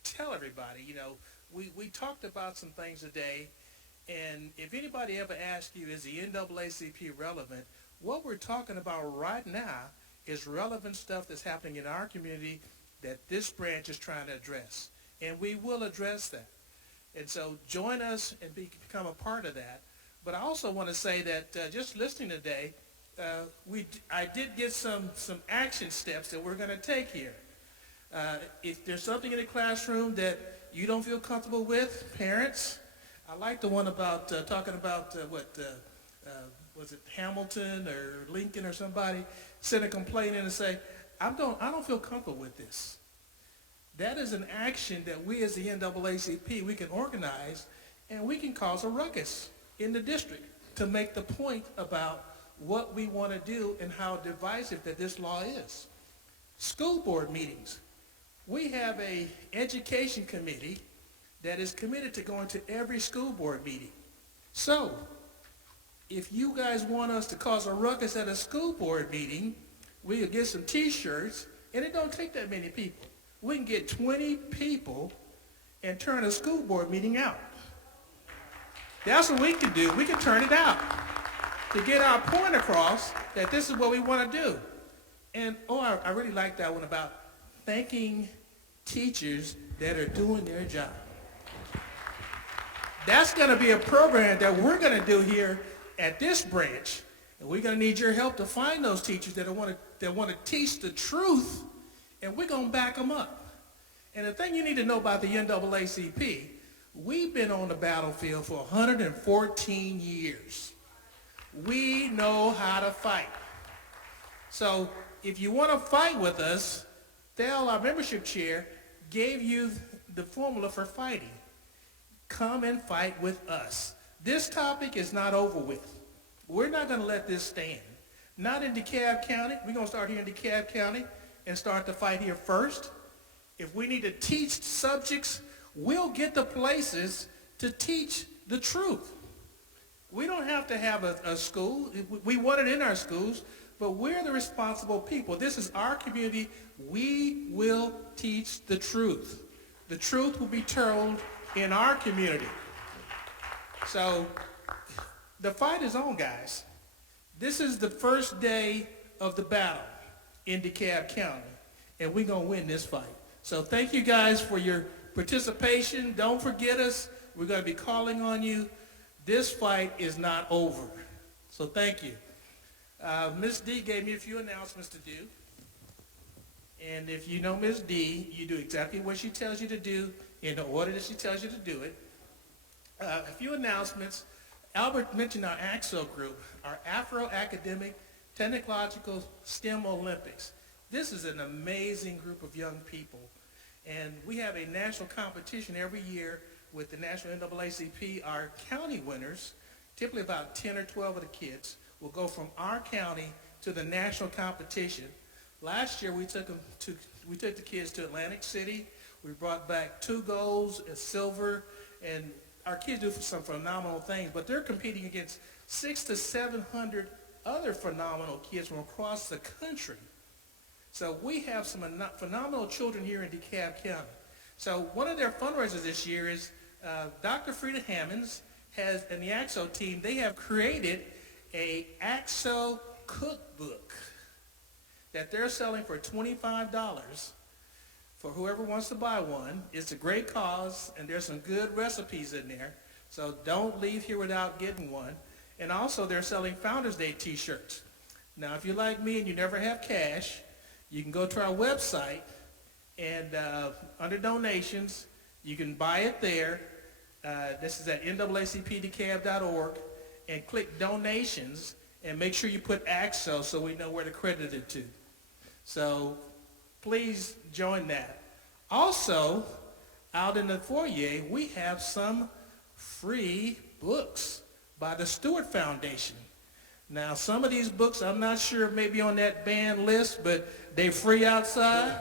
tell everybody, you know, we talked about some things today, and if anybody ever asks you, is the NAACP relevant, what we're talking about right now is relevant stuff that's happening in our community that this branch is trying to address. And we will address that. And so join us and become a part of that. But I also want to say that just listening today, I did get some action steps that we're going to take here. If there's something in the classroom that you don't feel comfortable with, parents, I like the one about talking about was it Hamilton or Lincoln or somebody send a complaint in and say, I don't feel comfortable with this. That is an action that we as the NAACP, we can organize, and we can cause a ruckus in the district to make the point about what we want to do and how divisive that this law is. School board meetings. We have an education committee that is committed to going to every school board meeting. So, if you guys want us to cause a ruckus at a school board meeting, we could get some t-shirts, and it don't take that many people. We can get 20 people and turn a school board meeting out. That's what we can do. We can turn it out to get our point across that this is what we want to do. And, I really like that one about thanking teachers that are doing their job. That's going to be a program that we're going to do here at this branch. And we're going to need your help to find those teachers that want to teach the truth, and we're going to back them up. And the thing you need to know about the NAACP, we've been on the battlefield for 114 years. We know how to fight. So if you want to fight with us, Thel, our membership chair, gave you the formula for fighting. Come and fight with us. This topic is not over with. We're not going to let this stand. Not in DeKalb County. We're going to start here in DeKalb County and start the fight here first. If we need to teach subjects, we'll get the places to teach the truth. We don't have to have a school. We want it in our schools, but we're the responsible people. This is our community. We will teach the truth. The truth will be told in our community. So the fight is on, guys. This is the first day of the battle in DeKalb County, and we're going to win this fight. So thank you guys for your participation. Don't forget us. We're going to be calling on you. This fight is not over. So thank you. Ms. D gave me a few announcements to do. And if you know Ms. D, you do exactly what she tells you to do in the order that she tells you to do it. A few announcements. Albert mentioned our AXO group, our Afro-Academic Technological STEM Olympics. This is an amazing group of young people. And we have a national competition every year with the National NAACP. Our county winners, typically about 10 or 12 of the kids, will go from our county to the national competition. Last year, we took the kids to Atlantic City. We brought back 2 golds, a silver, and our kids do some phenomenal things, but they're competing against 600 to 700 other phenomenal kids from across the country. So we have some phenomenal children here in DeKalb County. So one of their fundraisers this year is Dr. Frida Hammonds and the AXO team, they have created a AXO cookbook that they're selling for $25 for whoever wants to buy one. It's a great cause, and there's some good recipes in there. So don't leave here without getting one. And also they're selling Founders Day t-shirts. Now, if you're like me and you never have cash, you can go to our website, and under donations, you can buy it there. This is at NAACP and click donations and make sure you put AXO so we know where to credit it to. So please join that. Also, out in the foyer, we have some free books by the Stewart Foundation. Now, some of these books, I'm not sure maybe on that banned list, but they're free outside.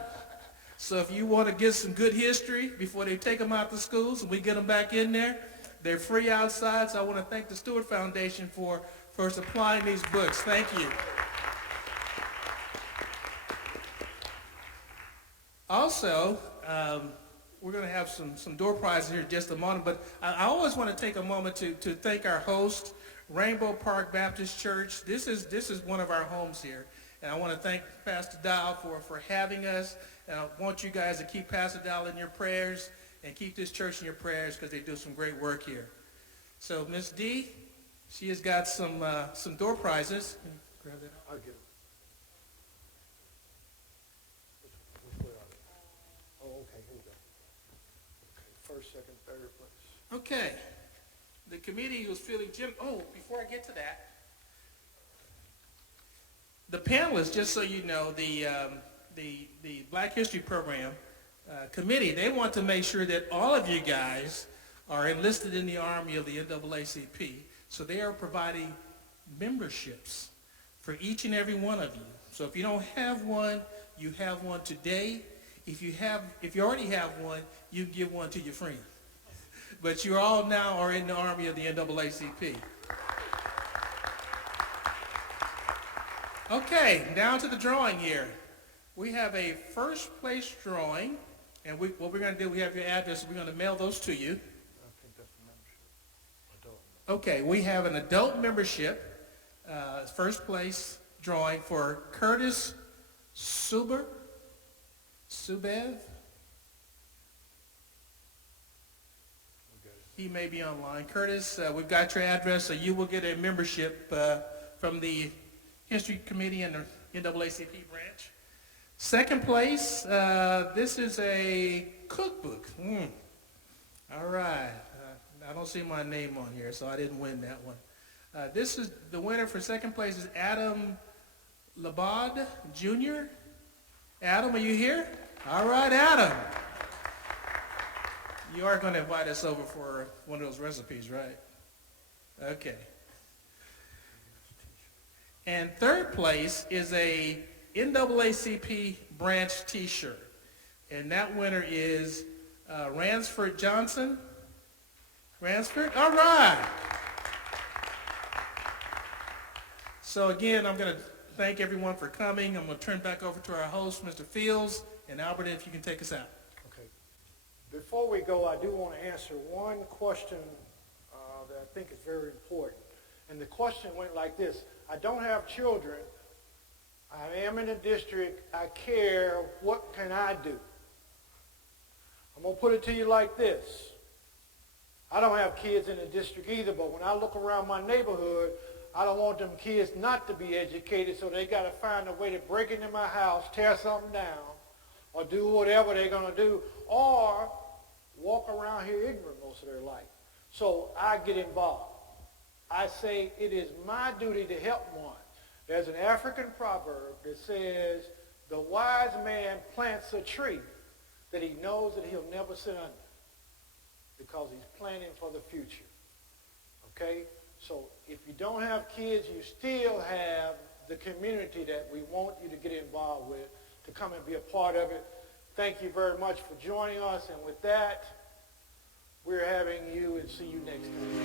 So if you want to get some good history before they take them out to schools and we get them back in there, they're free outside. So I want to thank the Stewart Foundation for supplying these books. Thank you. Also, we're going to have some door prizes here in just a moment, but I always want to take a moment to thank our host, Rainbow Park Baptist Church. This is one of our homes here, and I want to thank Pastor Dow for having us, and I want you guys to keep Pastor Dow in your prayers and keep this church in your prayers because they do some great work here. So Miss D, she has got some door prizes. Can you grab that? I'll get it. Which way are they? Oh, okay, here we go. Okay, first, second, third place. Okay. The committee was feeling before I get to that, the panelists, just so you know, the Black History Program committee, they want to make sure that all of you guys are enlisted in the Army of the NAACP. So they are providing memberships for each and every one of you. So if you don't have one, you have one today. If you already have one, you give one to your friend. But you all now are in the Army of the NAACP. Okay, down to the drawing here. We have a first place drawing, and what we're going to do, we have your address, we're going to mail those to you. I think that's the membership. Adult. Okay, we have an adult membership, first place drawing for Curtis Subev. He may be online. Curtis, we've got your address, so you will get a membership from the History Committee and the NAACP branch. Second place, this is a cookbook. All right. I don't see my name on here, so I didn't win that one. This is the winner for second place is Adam Labad Jr. Adam, are you here? All right, Adam. You are going to invite us over for one of those recipes, right? Okay. And third place is a NAACP branch t-shirt. And that winner is Ransford Johnson. Ransford? All right. So again, I'm going to thank everyone for coming. I'm going to turn back over to our host, Mr. Fields. And Albert, if you can take us out. Before we go, I do want to answer one question that I think is very important. And the question went like this. I don't have children. I am in a district. I care. What can I do? I'm going to put it to you like this. I don't have kids in the district either, but when I look around my neighborhood, I don't want them kids not to be educated, so they got to find a way to break into my house, tear something down, or do whatever they're going to do, or walk around here ignorant most of their life. So I get involved. I say it is my duty to help one. There's an African proverb that says, the wise man plants a tree that he knows that he'll never sit under because he's planning for the future. Okay? So if you don't have kids, you still have the community that we want you to get involved with, to come and be a part of it. Thank you very much for joining us. And with that, we're having you and see you next time.